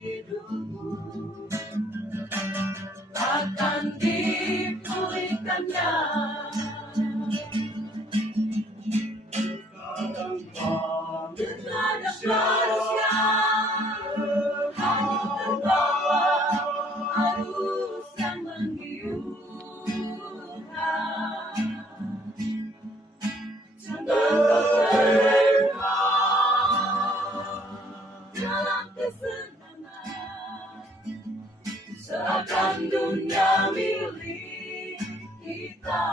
hidupku akan dipulihkannya. Terhadap manusia hanya terbawa arus yang mengguyurkan. Jangan kau terlena dalam kesenangan, seakan dunia milik kita.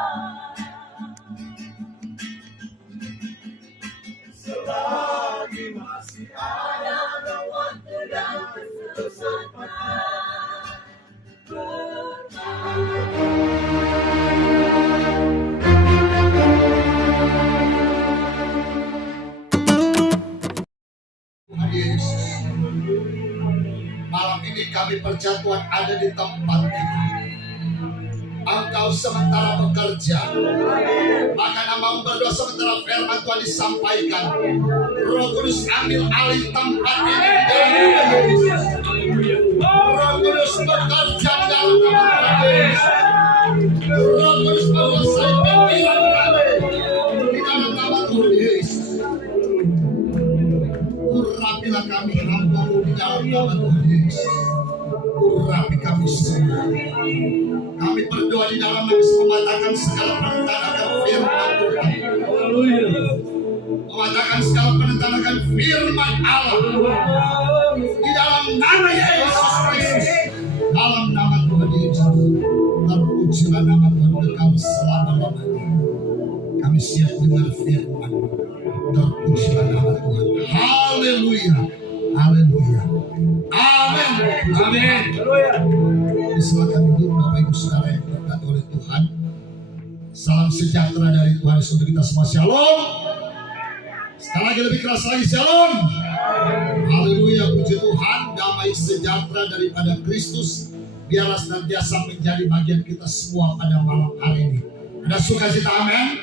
Selagi masih ada waktu dan kesempatan Tuhan Yesus, malam ini kami perjamuan ada di tempat ini. Engkau sementara bekerja, maka namamu berdoa sementara firman Tuhan disampaikan. Roh Kudus ambil alih tempat ini di dalam nama Yesus. Roh Kudus bekerja di dalam nama Yesus. Roh Kudus menguasai pikiran kami di dalam nama Tuhan Yesus. Urapilah kami hamba-Mu di dalam nama Tuhan Yesus. Urapi kami semua. Kami berdoa di dalam nama Yesus, mematakan segala penentangan akan firman Tuhan. Mematakan segala penentangan akan firman Allah. Di dalam nama Yesus Kristus. Dalam nama Tuhan Yesus. Terpujilah nama Tuhan kekal selama-lamanya. Kami siap dengar firman. Terpujilah nama Tuhan. Haleluya. Haleluya. Amin. Amin. Silakan duduk Bapak Ibu Saudara yang diberkati oleh Tuhan. Salam sejahtera dari Tuhan Yesus untuk kita semua. Shalom. Sekali lagi lebih keras lagi. Shalom. Haleluya. Puji Tuhan. Damai sejahtera daripada Kristus biarlah senantiasa menjadi bagian kita semua pada malam hari ini. Ada sukacita, amin.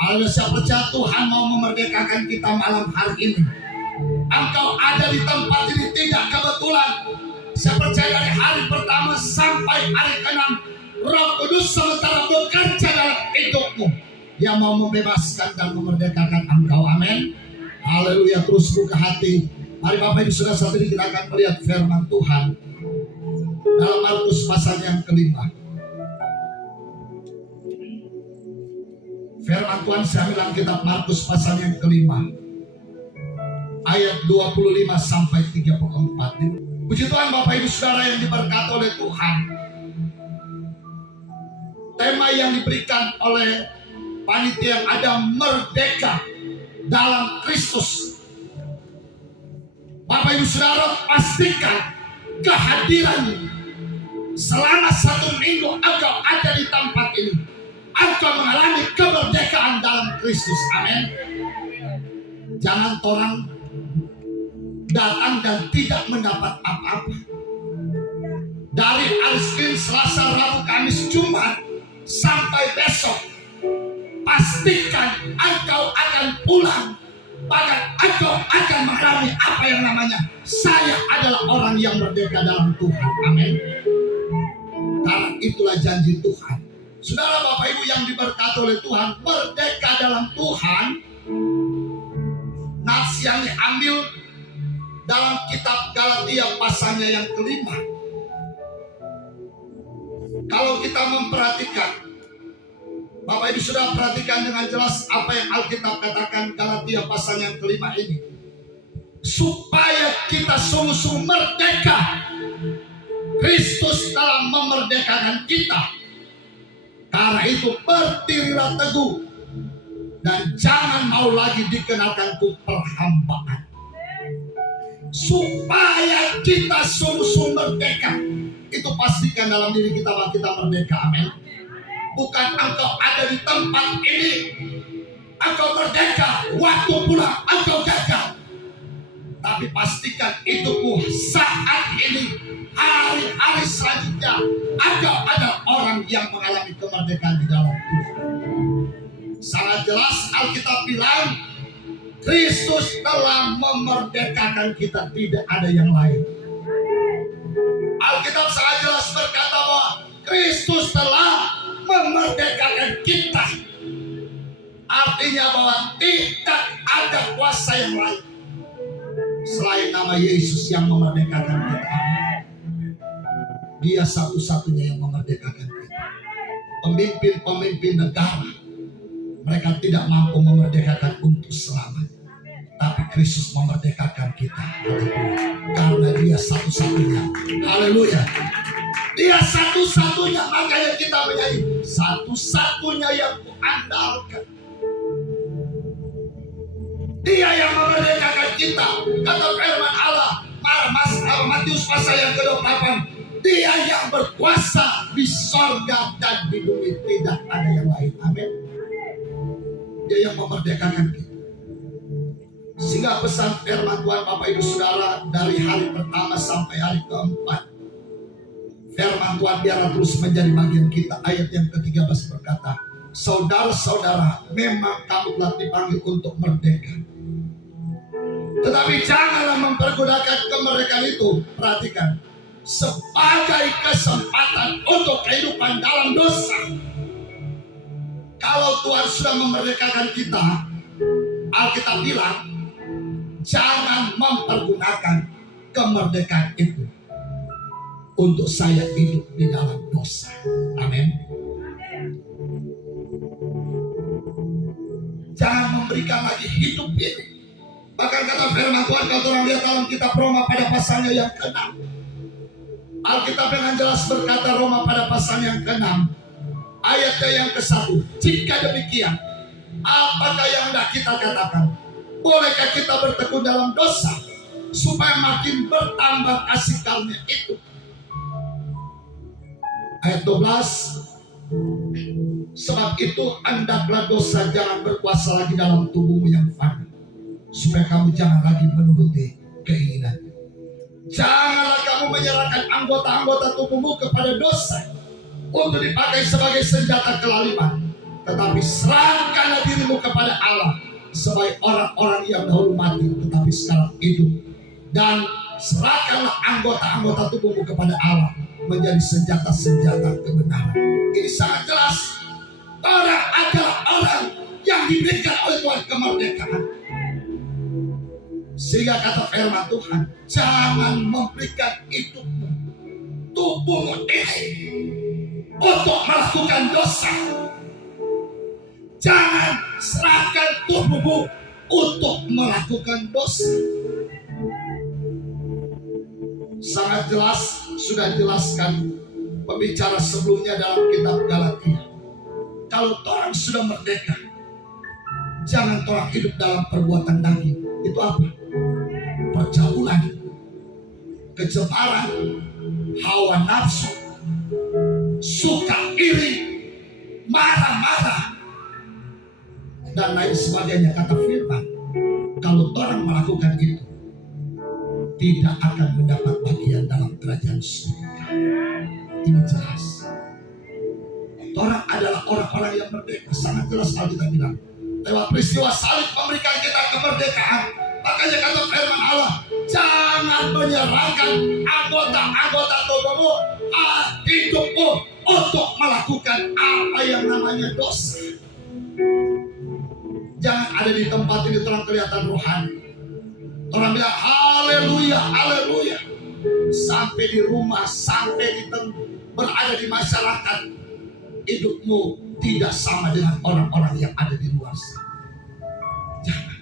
Haleluya. Saya percaya Tuhan mau memerdekakan kita malam hari ini. Engkau ada di tempat ini tidak kebetulan. Saya percaya dari hari pertama sampai hari ke-6, Roh Kudus sementara bekerja dalam hidupmu yang mau membebaskan dan memerdekakan engkau. Amin. Haleluya. Terus buka hati. Mari Bapak Ibu Saudara, saat ini kita akan melihat firman Tuhan dalam Markus pasal yang ke-5. Firman Tuhan saya bilang kitab Markus pasal yang ke-5 ayat 25 sampai 34. Puji Tuhan Bapak Ibu Saudara yang diberkati oleh Tuhan. Tema yang diberikan oleh panitia yang ada, merdeka dalam Kristus. Bapak Ibu Saudara, pastikan kehadiran selama 1 minggu engkau ada di tempat ini. Engkau mengalami kemerdekaan dalam Kristus. Amin. Jangan orang datang dan tidak mendapat apa-apa. Dari hari Senin, Selasa, Rabu, Kamis, Jumat sampai besok, pastikan engkau akan pulang. Bahkan engkau akan mengalami apa yang namanya saya adalah orang yang merdeka dalam Tuhan. Amin. Karena itulah janji Tuhan. Saudara Bapak Ibu yang diberkati oleh Tuhan, merdeka dalam Tuhan. Nats yang diambil dalam kitab Galatia pasalnya yang ke-5. Kalau kita memperhatikan, Bapak Ibu sudah perhatikan dengan jelas apa yang Alkitab katakan Galatia pasal yang ke-5 ini. Supaya kita sungguh-sungguh merdeka. Kristus telah memerdekakan kita. Karena itu berdirilah teguh dan jangan mau lagi dikenakan perhambaan. Supaya kita sungguh-sungguh merdeka. Itu pastikan dalam diri kita bahwa kita merdeka. Amin. Bukan engkau ada di tempat ini, engkau merdeka, waktu pulang engkau gagal. Tapi pastikan itu saat ini, hari-hari selanjutnya engkau ada orang yang mengalami kemerdekaan di dalam Tuhan. Sangat jelas Alkitab bilang Kristus telah memerdekakan kita, tidak ada yang lain. bahwa tidak ada kuasa yang lain selain nama Yesus yang memerdekakan kita. Dia satu-satunya yang memerdekakan kita. Pemimpin-pemimpin negara, mereka tidak mampu memerdekakan untuk selamat. Tapi Kristus memerdekakan kita. Karena dia satu-satunya. Haleluya. Dia satu-satunya, makanya kita menyanyi satu-satunya yang kuandalkan. Dia yang memerdekakan kita. Kata firman Allah, Matius pasal yang ke-28, dia yang berkuasa di sorga dan di bumi, tidak ada yang lain. Amin. Dia yang memerdekakan kita. Sehingga pesan firman Tuhan Bapak Ibu Saudara, dari hari pertama sampai hari keempat, firman Tuhan biarlah terus menjadi bagian kita. Ayat yang ke-13 berkata, saudara-saudara, memang kamu telah dipanggil untuk merdeka. Tetapi janganlah mempergunakan kemerdekaan itu, perhatikan, sebagai kesempatan untuk kehidupan dalam dosa. Kalau Tuhan sudah memerdekakan kita, Alkitab bilang, jangan mempergunakan kemerdekaan itu untuk saya hidup di dalam dosa. Amin. Jangan memberikan lagi hidup ini. Bahkan kata firman Tuhan, kalau orang lihat dalam kitab Roma pada pasalnya yang ke-6, Alkitab dengan jelas berkata, Roma pada pasal yang ke-6 ayatnya yang ke-1, jika demikian, apakah yang hendak kita katakan? Bolehkah kita bertekun dalam dosa supaya makin bertambah kasih karunia itu? Ayat 12, sebab itu hendaklah dosa jangan berkuasa lagi dalam tubuhmu yang fana, supaya kamu jangan lagi menuruti keinginan. Janganlah kamu menyerahkan anggota-anggota tubuhmu kepada dosa untuk dipakai sebagai senjata kelaliman, tetapi serahkanlah dirimu kepada Allah sebagai orang-orang yang dahulu mati tetapi sekarang hidup, dan serahkanlah anggota-anggota tubuhmu kepada Allah menjadi senjata-senjata kebenaran. Ini sangat jelas, orang adalah orang yang diberikan oleh Tuhan kemerdekaan. Sehingga kata firman Tuhan, jangan memberikan hidupmu, tubuhmu ini untuk melakukan dosa. Jangan serahkan tubuhmu untuk melakukan dosa. Sangat jelas, sudah jelaskan pembicara sebelumnya dalam kitab Galatia. Kalau orang sudah merdeka, jangan orang hidup dalam perbuatan daging. Itu apa? Pergaulan, kecemaran, hawa nafsu, suka iri, marah-marah, dan lain sebagainya. Kata firman, kalau orang melakukan itu, tidak akan mendapat bagian dalam kerajaan surga. Ini jelas. Orang adalah orang-orang yang merdeka. Sangat jelas Alkitab bilang, lewat peristiwa salib memberikan kita kemerdekaan. Makanya kata firman Allah, jangan menyerahkan anggota-anggota tubuhmu, hidupmu untuk melakukan apa yang namanya dosa. Jangan ada di tempat ini terang kelihatan rohani. Orang bilang haleluya, haleluya. Sampai di rumah, sampai berada di masyarakat, hidupmu tidak sama dengan orang-orang yang ada di luar sana. Jangan.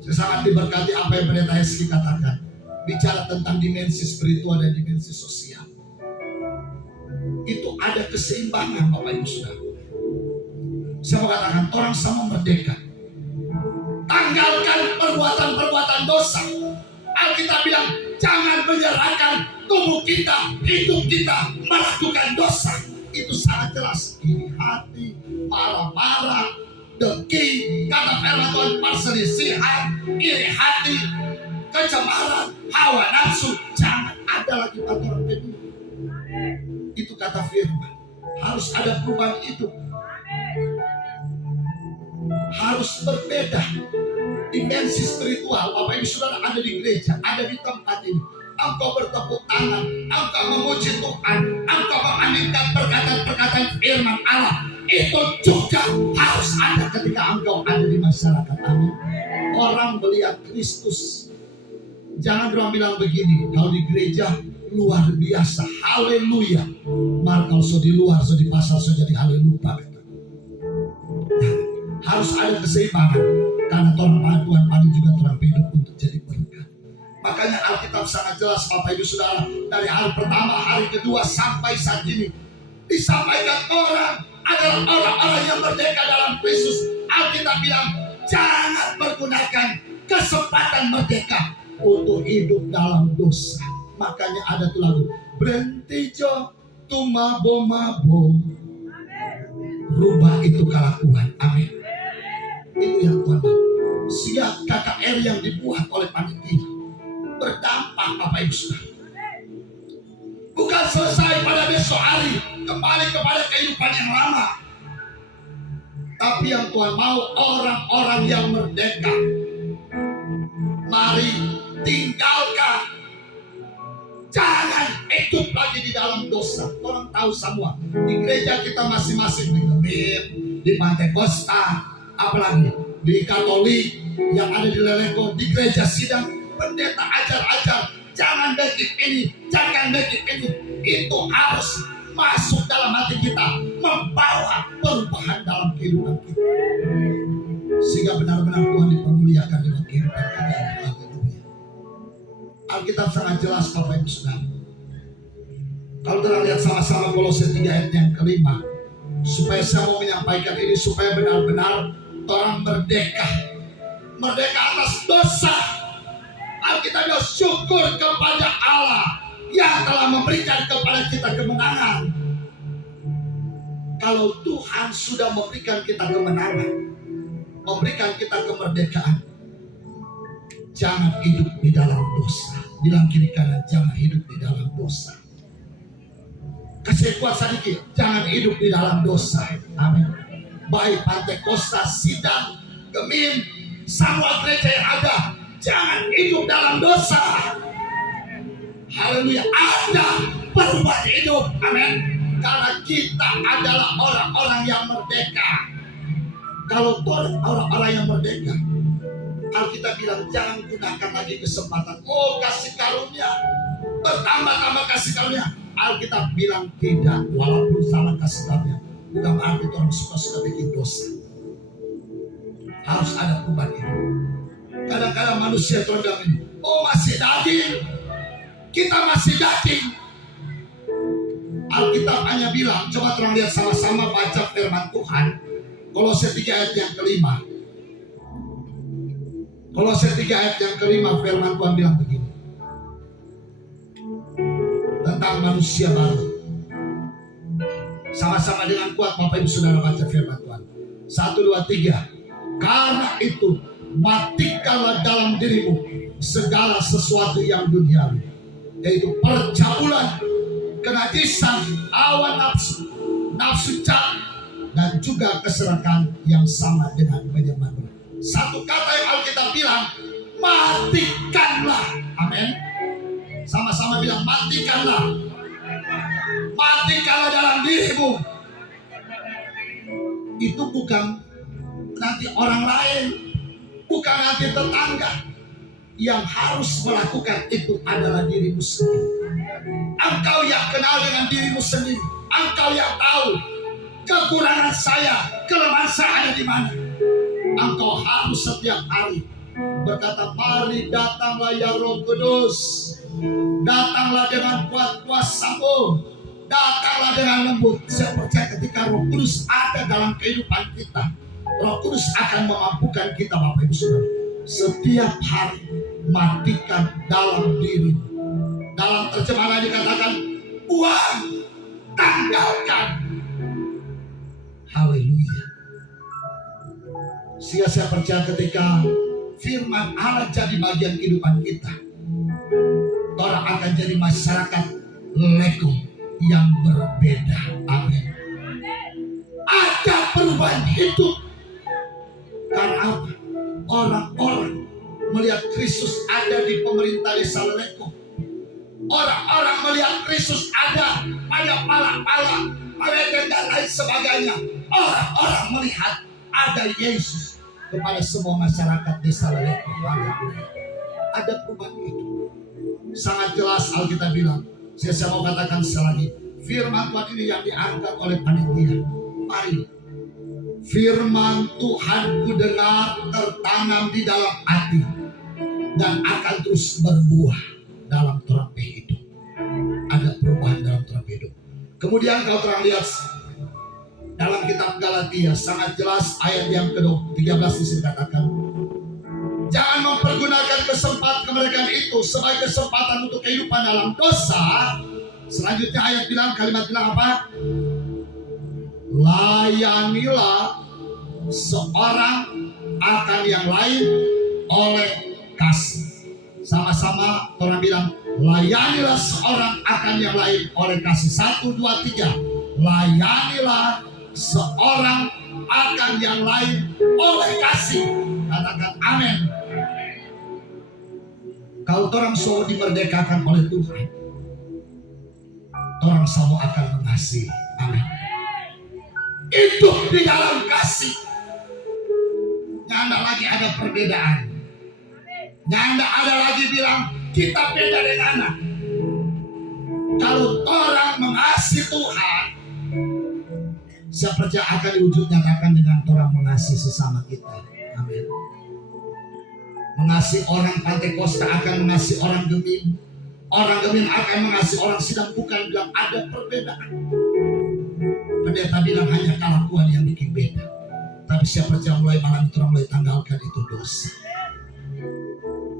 Saya sangat diberkati apa yang Pendeta Heski katakan. Bicara tentang dimensi spiritual dan dimensi sosial. Itu ada keseimbangan Bapak Ibu Saudara. Saya mengatakan orang sama merdeka. Tanggalkan perbuatan-perbuatan dosa. Alkitab bilang jangan menyerahkan tubuh kita, hidup kita melakukan dosa. Itu sangat jelas. Iri hati, marah-marah, dengki, kata firman Tuhan, perselisihan, iri hati, kecemaran, hawa nafsu, jangan ada lagi pada orang kedua. Itu kata firman. Harus ada perubahan hidup. Harus berbeda. Dimensi spiritual. Bapak Ibu Saudara ada di gereja, ada di tempat ini. Engkau bertepuk tangan, engkau memuji Tuhan, engkau mengaminkan perkataan-perkataan firman Allah. itu juga harus ada ketika engkau ada di masyarakat. Amin. Orang melihat Kristus. Jangan orang bilang begini, kalau di gereja luar biasa, haleluya. Maka kalau so di luar, so di pasar, so jadi haleluya. Harus ada keseimbangan, karena Tuhan paling juga terang hidup untuk jadi berkat. Makanya Alkitab sangat jelas, Bapak Ibu Saudara, dari hari pertama, hari kedua sampai saat ini disampaikan orang adalah orang-orang yang merdeka dalam Kristus. Alkitab bilang jangan pergunakan kesempatan merdeka untuk hidup dalam dosa. Makanya ada tuh lagu, berhenti jo tu mabo-mabo, rubah itu kelakuan. Amin. Itu yang Tuhan mau. Sehingga KKR yang dibuat oleh panitia berdampak, Bapak Ibu Saudara. Bukan selesai pada besok hari kembali kepada kehidupan yang lama, tapi yang Tuhan mau orang-orang yang merdeka. Mari tinggalkan, jangan hidup lagi di dalam dosa. Orang tahu semua di gereja kita masing-masing, di Gemir, di Pantekosta, apalagi di Katolik yang ada di Leleko, di gereja sidang, pendeta ajar-ajar, jangan bikin ini, jangan bikin ini. Itu harus masuk dalam hati kita, membawa perubahan dalam kehidupan kita, sehingga benar-benar Tuhan dipermuliakan dalam kehidupan kita. Haleluya. Alkitab sangat jelas, Bapak Ibu Saudara. Kalau kita lihat sama-sama Kolose 3 ayat yang kelima, supaya saya mau menyampaikan ini supaya benar-benar orang merdeka atas dosa. Alkitab bersyukur kepada Allah yang telah memberikan kepada kita kemenangan. Kalau Tuhan sudah memberikan kita kemenangan, memberikan kita kemerdekaan, jangan hidup di dalam dosa. Bilang kiri kanan, jangan hidup di dalam dosa. Kasih kuat sedikit, jangan hidup di dalam dosa. Amin. Baik Pantekosta, Sidang, Gemim, semua gereja yang ada, jangan hidup dalam dosa. Haleluya. Ada perubahan hidup. Amin. Karena kita adalah orang-orang yang merdeka. Kalau orang-orang yang merdeka, Alkitab bilang jangan gunakan lagi kesempatan. Oh, kasih karunia, bertambah-tambah kasih karunia. Alkitab bilang tidak, walaupun sama kasih karunia, bukan berarti orang suka-suka bikin dosa. Harus ada perubahan hidup. Kadang-kadang manusia terendam ini, oh masih daging, kita masih daging. Alkitab hanya bilang, coba terang lihat sama-sama baca firman Tuhan, Kolose 3 ayat yang kelima. Kolose 3 ayat yang kelima, firman Tuhan bilang begini tentang manusia baru. Sama-sama dengan kuat Bapak Ibu Saudara baca firman Tuhan. 1, 2, 3. Karena itu matikanlah dalam dirimu segala sesuatu yang duniawi, yaitu percabulan, kenajisan, hawa nafsu, nafsu jahat, dan juga keserakahan yang sama dengan menyembah. Satu kata yang Alkitab bilang, matikanlah. Amin. Sama-sama bilang, matikanlah. Matikanlah dalam dirimu. Itu bukan nanti orang lain, bukan nanti tetangga. Yang harus melakukan itu adalah dirimu sendiri. Engkau yang kenal dengan dirimu sendiri. Engkau yang tahu kekurangan saya, kelemahan saya ada di mana. Engkau harus setiap hari berkata, mari datanglah ya Roh Kudus, datanglah dengan kuat kuasa-Mu, datanglah dengan lembut. Saya percaya ketika Roh Kudus ada dalam kehidupan kita, Roh Kudus akan memampukan kita, Bapak Ibu Saudara. Setiap hari matikan dalam diri. Dalam terjemahan dikatakan, buang, tanggalkan. Haleluya. Sehingga saya percaya ketika firman Allah jadi bagian kehidupan kita, orang akan jadi masyarakat Leleko yang berbeda. Amin. Ada perubahan hidup. Karena apa? Orang-orang melihat Kristus ada di pemerintah desa Leleko. Orang-orang melihat Kristus ada pada pala-pala, pada dan lain sebagainya. orang-orang melihat ada Yesus kepada semua masyarakat desa Lelepo. Ada perubahan itu. Sangat jelas Alkitab bilang. Saya mau katakan sekali lagi, firman Tuhan ini yang diangkat oleh panitia. Mari, firman Tuhan ku dengar tertanam di dalam hati dan akan terus berbuah dalam terapi hidup. Ada perubahan dalam terapi hidup. Kemudian kalau terang lihat dalam kitab Galatia sangat jelas ayat yang ke-13 disini katakan, jangan mempergunakan kesempatan kemerdekaan itu sebagai kesempatan untuk kehidupan dalam dosa. Selanjutnya ayat bilang, kalimat bilang apa? Layanilah seorang akan yang lain oleh kasih. Sama-sama orang bilang, layanilah seorang akan yang lain oleh kasih. 1, 2, 3. Layanilah seorang akan yang lain oleh kasih. Katakan amin. Kalau orang selalu dimerdekakan oleh Tuhan, orang selalu akan mengasihi. Amin. Itu di dalam kasih. Nggak lagi ada perbedaan. Nggak ada lagi bilang kita beda dengan anak. Kalau orang mengasihi Tuhan, saya percaya akan diwujud nyatakan dengan orang mengasihi sesama kita. Amin. Mengasihi orang Pantekosta akan mengasihi orang Gemim. Orang Gemim akan mengasihi orang Sidang. Bukan bilang ada perbedaan. Pendeta bilang hanya kelakuan yang bikin beda. Tapi saya percaya mulai malam itu orang mulai tanggalkan itu dosa.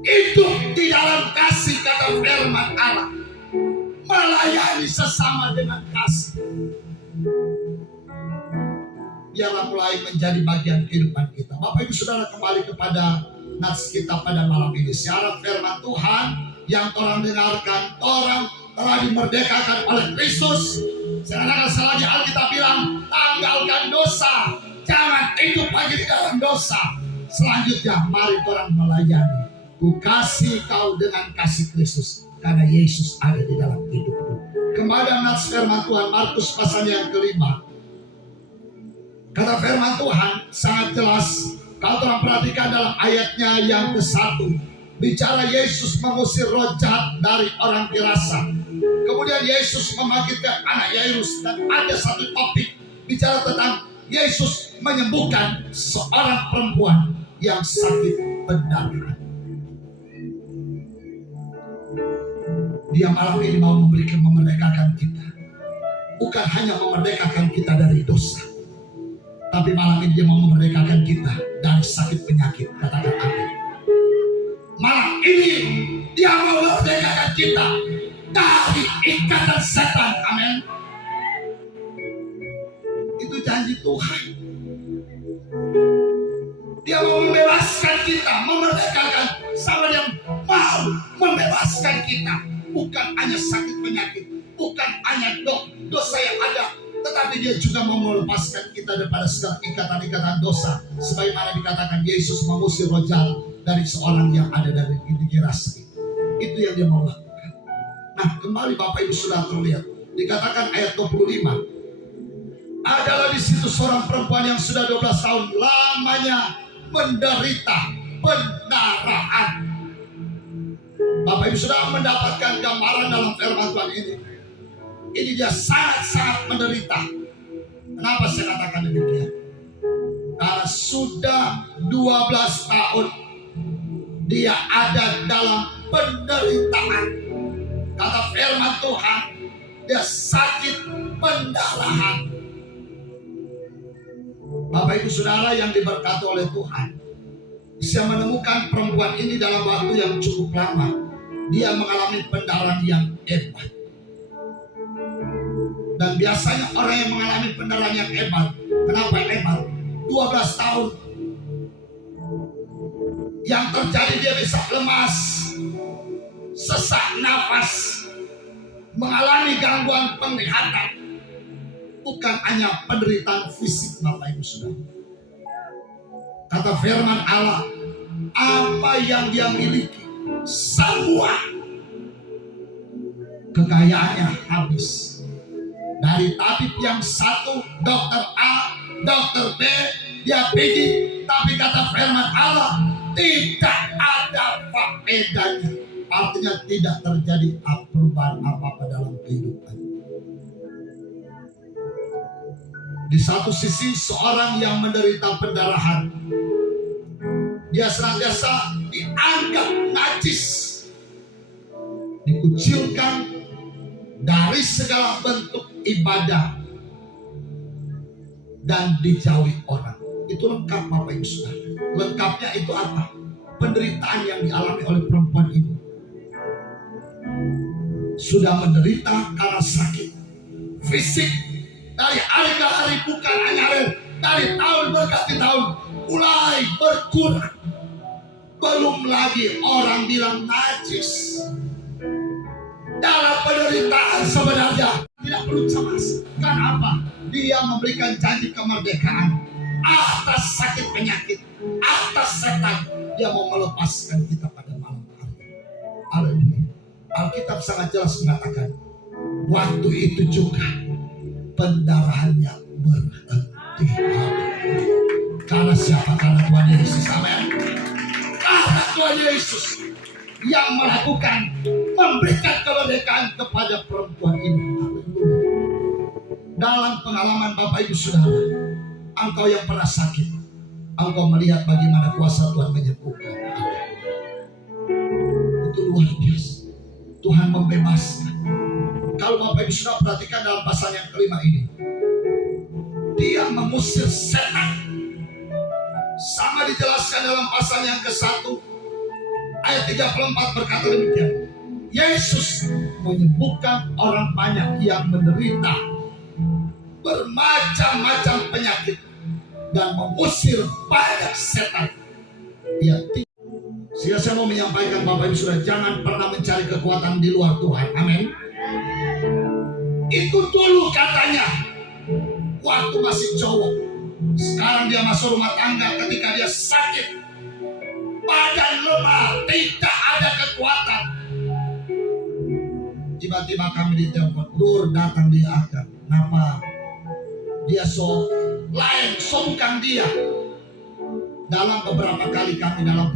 Itu di dalam kasih kata firman Allah. Melayani sesama dengan kasih. Biarlah mulai menjadi bagian kehidupan kita. Bapak Ibu Saudara, kembali kepada nats kita pada malam ini. Syarat firman Tuhan yang orang dengarkan, orang telah dimerdekakan oleh Kristus. Sekarang selagi Alkitab bilang, tanggalkan dosa, jangan hidup lagi di dalam dosa. Selanjutnya, mari orang melayani. Ku kasih kau dengan kasih Kristus, karena Yesus ada di dalam hidupku. Kembali nats firman Tuhan Markus pasal yang ke-5. Kata firman Tuhan sangat jelas. Kalau orang perhatikan dalam ayatnya yang ke-1, bicara Yesus mengusir roh jahat dari orang Gerasa. Kemudian Yesus membangkitkan anak Yairus, dan ada satu topik bicara tentang Yesus menyembuhkan seorang perempuan yang sakit pendarahan. Dia malam ini mau memerdekakan kita. Bukan hanya memerdekakan kita dari dosa, tapi malam ini dia mau memerdekakan kita dari sakit penyakit. Katakan amin. Malam ini dia mau memerdekakan kita dari ikatan setan. Amin. Itu janji Tuhan. Dia mau membebaskan kita, memerdekakan. Sama dia mau membebaskan kita. Bukan hanya sakit penyakit, bukan hanya dosa yang ada, tetapi dia juga mau melepaskan kita daripada segala ikatan-ikatan dosa. Sebagaimana dikatakan Yesus mengusir roh jahat dari seorang yang ada dari Gerasa. Itu yang dia mau lakukan. Nah, kembali Bapak Ibu sudah terlihat. Dikatakan ayat 25. Adalah di situ seorang perempuan yang sudah 12 tahun lamanya menderita pendarahan. Bapak Ibu sudah mendapatkan gambaran dalam firman Tuhan ini. Ini dia sangat-sangat menderita. Kenapa saya katakan demikian? Karena sudah 12 tahun dia ada dalam penderitaan. Kata firman Tuhan, dia sakit pendarahan. Bapak Ibu Saudara yang diberkati oleh Tuhan, bisa menemukan perempuan ini dalam waktu yang cukup lama. Dia mengalami pendarahan yang hebat. Dan biasanya orang yang mengalami pendarahan yang hebat, kenapa hebat? 12 tahun. Yang terjadi dia bisa lemas, sesak nafas, mengalami gangguan penglihatan. Bukan hanya penderitaan fisik, Bapak Ibu Saudara. Kata firman Allah, apa yang dia miliki, semua kekayaannya habis. Dari tabib yang satu, dokter A, dokter B, dia pergi, tapi kata firman Allah tidak ada faedahnya. Artinya tidak terjadi perubahan apa-apa dalam kehidupan. Di satu sisi seorang yang menderita pendarahan, dia senantiasa dianggap najis, dikucilkan dari segala bentuk ibadah, dan dijauhi orang. Itu lengkap Bapak Ibu Saudara. Lengkapnya itu apa? Penderitaan yang dialami oleh perempuan ini. Sudah menderita karena sakit fisik dari hari ke hari, bukan hanya dari tahun berganti tahun, mulai berkurang. Belum lagi orang bilang najis. Dalam penderitaan sebenarnya tidak perlu cemas. Kenapa? Dia memberikan janji kemerdekaan atas sakit penyakit, atas setan. Dia mau melepaskan kita pada malam hari. Haleluya. Alkitab sangat jelas mengatakan, waktu itu juga pendarahannya berhenti. Karena siapa? Karena Tuhan Yesus. Amin. Karena Tuhan Yesus yang melakukan, memberikan kemerdekaan kepada perempuan ini. Dalam pengalaman Bapak Ibu Saudara, engkau yang pernah sakit, engkau melihat bagaimana kuasa Tuhan menyembuhkan. Itu luar biasa. Tuhan membebaskan. Kalau Bapak Ibu Saudara perhatikan dalam pasal yang kelima ini, dia mengusir setan. Sama dijelaskan dalam pasal yang ke-1 ayat 34 berkata demikian. Yesus menyembuhkan orang banyak yang menderita bermacam-macam penyakit dan mengusir banyak setan. Saya mau menyampaikan Bapak Ibu Saudara, jangan pernah mencari kekuatan di luar Tuhan. Amin. Itu dulu katanya waktu masih cowok. Sekarang dia masuk rumah tangga, ketika dia sakit, badan lemah, tidak ada kekuatan. Tiba-tiba kami ditelepon, Bro datang dia akan. Kenapa? Dia lain, bukan dia. Dalam beberapa kali kami dalam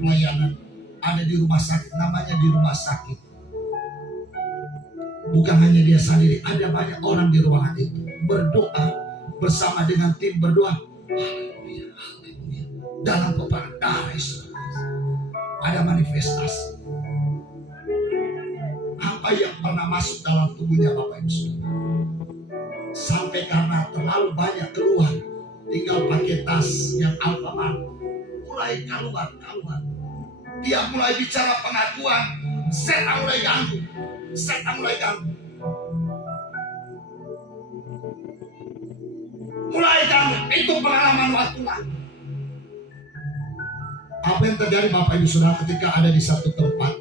pelayanan ada di rumah sakit, namanya di rumah sakit. Bukan hanya dia sendiri, ada banyak orang di ruangan itu berdoa bersama dengan tim berdoa. Haleluya, haleluya. Dalam peperangan darah Yesus ada manifestasi. Apa yang pernah masuk dalam tubuhnya Bapak Ibu Saudara, sampai karena terlalu banyak keluar, tinggal pakai tas yang Alfamart, mulai keluar. Dia mulai bicara pengakuan, setan mulai ganggu. Itu pengalaman waktu lalu. Apa yang terjadi Bapak Ibu Saudara ketika ada di satu tempat?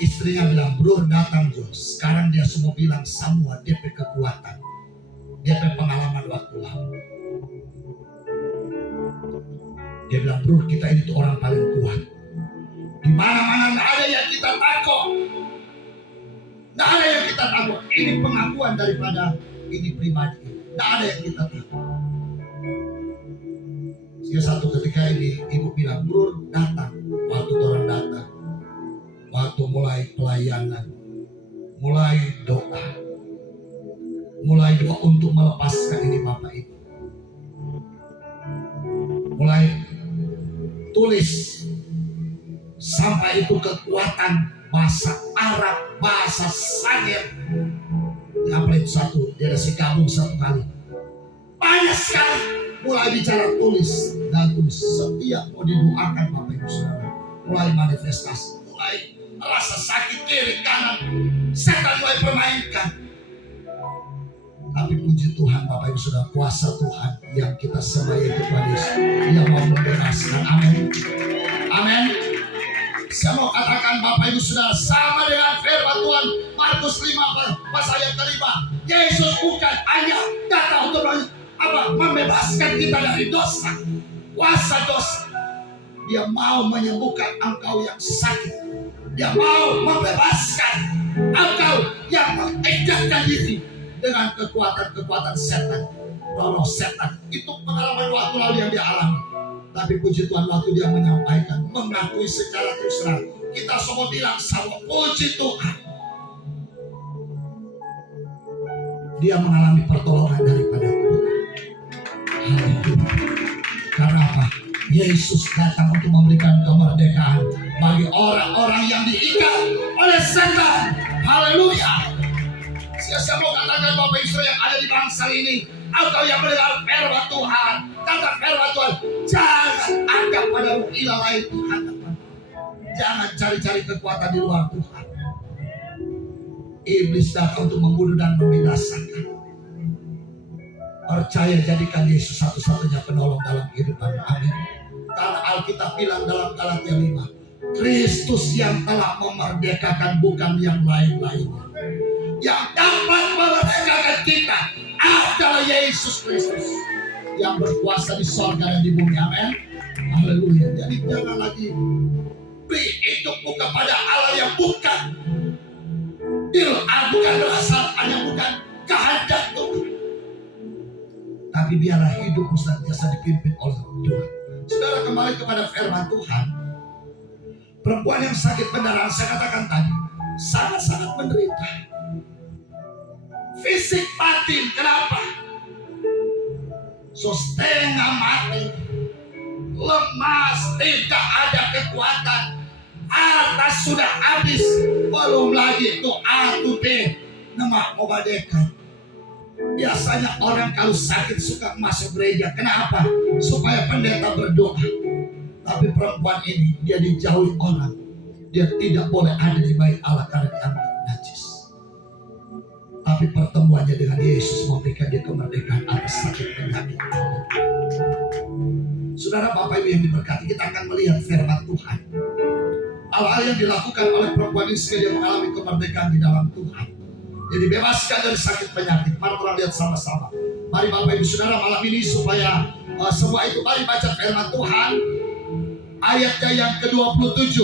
Istrinya bilang, Bro datang Jos. Sekarang dia semua bilang semua DP kekuatan, DP pengalaman waktu lalu. Dia bilang, Bro kita ini tuh orang paling kuat. Di mana-mana nggak ada yang kita takut. Ini pengakuan daripada ini pribadi. Nggak ada yang kita takut. Satu ketika ini ibu bilang, Bro datang. Waktu orang datang, waktu mulai pelayanan, mulai doa untuk melepaskan ini Bapak Ibu. Mulai tulis sampai itu kekuatan bahasa Arab, bahasa Sangir. Apa itu satu? Dia ada gabung satu kali. Banyak sekali. Mulai bicara tulis dan tulis. Setiap mau didoakan Bapak Ibu Saudara, mulai manifestasi, mulai rasa sakit kiri kanan, setan mulai permainkan. Tapi puji Tuhan Bapak Ibu Saudara, kuasa Tuhan yang kita sembah yaitu Tuhan Yesus yang mau membebaskan. Amin. Amin. Saya mau katakan Bapak Ibu Saudara, sama dengan firman Tuhan Markus 5 pasal yang kelima, Yesus bukan hanya datang untuk membebaskan kita dari dosa, kuasa dosa. Dia mau menyembuhkan engkau yang sakit. Dia mau membebaskan engkau yang mengejekkan diri. dengan kekuatan-kekuatan setan, roh setan. Itu pengalaman waktu lalu yang dia alami. Tapi puji Tuhan, waktu dia menyampaikan, mengakui secara terus terang, kita semua bilang sama, puji Tuhan, dia mengalami pertolongan daripada Tuhan. Haleluya. Karena apa? Yesus datang untuk memberikan kemerdekaan bagi orang-orang yang diikat oleh setan. Haleluya. Saya mau katakan Bapak Ibu yang ada di bangsa ini, atau yang mendengar firman Tuhan, kata firman Tuhan, jangan anggap pada ruh ilah lain Tuhan. Jangan cari-cari kekuatan di luar Tuhan. Iblis datang untuk membunuh dan membinasakan. Percaya, jadikan Yesus satu-satunya penolong dalam kehidupan. Amin. Karena Alkitab bilang dalam Galatia 5, Kristus yang telah memerdekakan, bukan yang lain-lainnya. Yang dapat memerdekakan kita adalah Yesus Kristus yang berkuasa di sorga dan di bumi. Amin. Haleluya. Jadi jangan lagi beri hidupmu kepada Allah yang bukan bukan berasal, yang bukan kehendak Tuhan. Tapi biarlah hidupmu senantiasa dipimpin oleh Tuhan. Saudara, kembali kepada firman Tuhan. Perempuan yang sakit pendarahan, saya katakan tadi, sangat-sangat menderita. Fisik batin, kenapa? So setengah mati, lemas, tidak ada kekuatan, atas sudah habis, belum lagi itu A2D, nama obadekan. Biasanya orang kalau sakit suka masuk gereja. Kenapa? Supaya pendeta berdoa. Tapi perempuan ini, dia dijauhi orang. Dia tidak boleh ada di bait Allah karena dianggap najis. Tapi pertemuannya dengan Yesus memberikan dia kemerdekaan atas sakit penyakit. Saudara, Bapak Ibu yang diberkati, kita akan melihat firman Tuhan. Hal-hal yang dilakukan oleh perempuan ini sehingga dia mengalami kemerdekaan di dalam Tuhan. Dia dibebaskan dari sakit penyakit. Mari kita lihat sama-sama. Mari Bapak Ibu Saudara malam ini supaya semua itu, mari baca firman Tuhan. Ayatnya yang ke-27.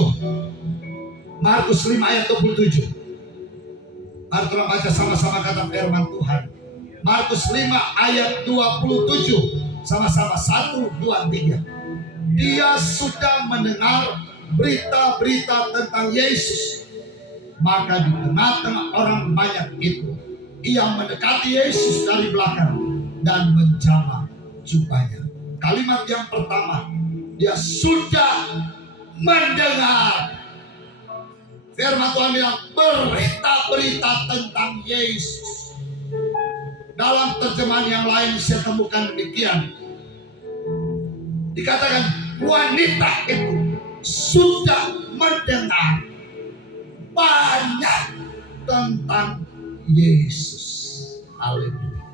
Markus 5 ayat 27. Mari kita baca sama-sama kata firman Tuhan. Markus 5 ayat 27. Sama-sama 1, 2, 3. Dia sudah mendengar berita-berita tentang Yesus. Maka di tengah-tengah orang banyak itu, ia mendekati Yesus dari belakang dan menjamah jubahnya. Kalimat yang pertama, dia sudah mendengar. Firman Tuhan bilang berita-berita tentang Yesus. Dalam terjemahan yang lain saya temukan demikian. Dikatakan wanita itu sudah mendengar banyak tentang Yesus. Haleluya.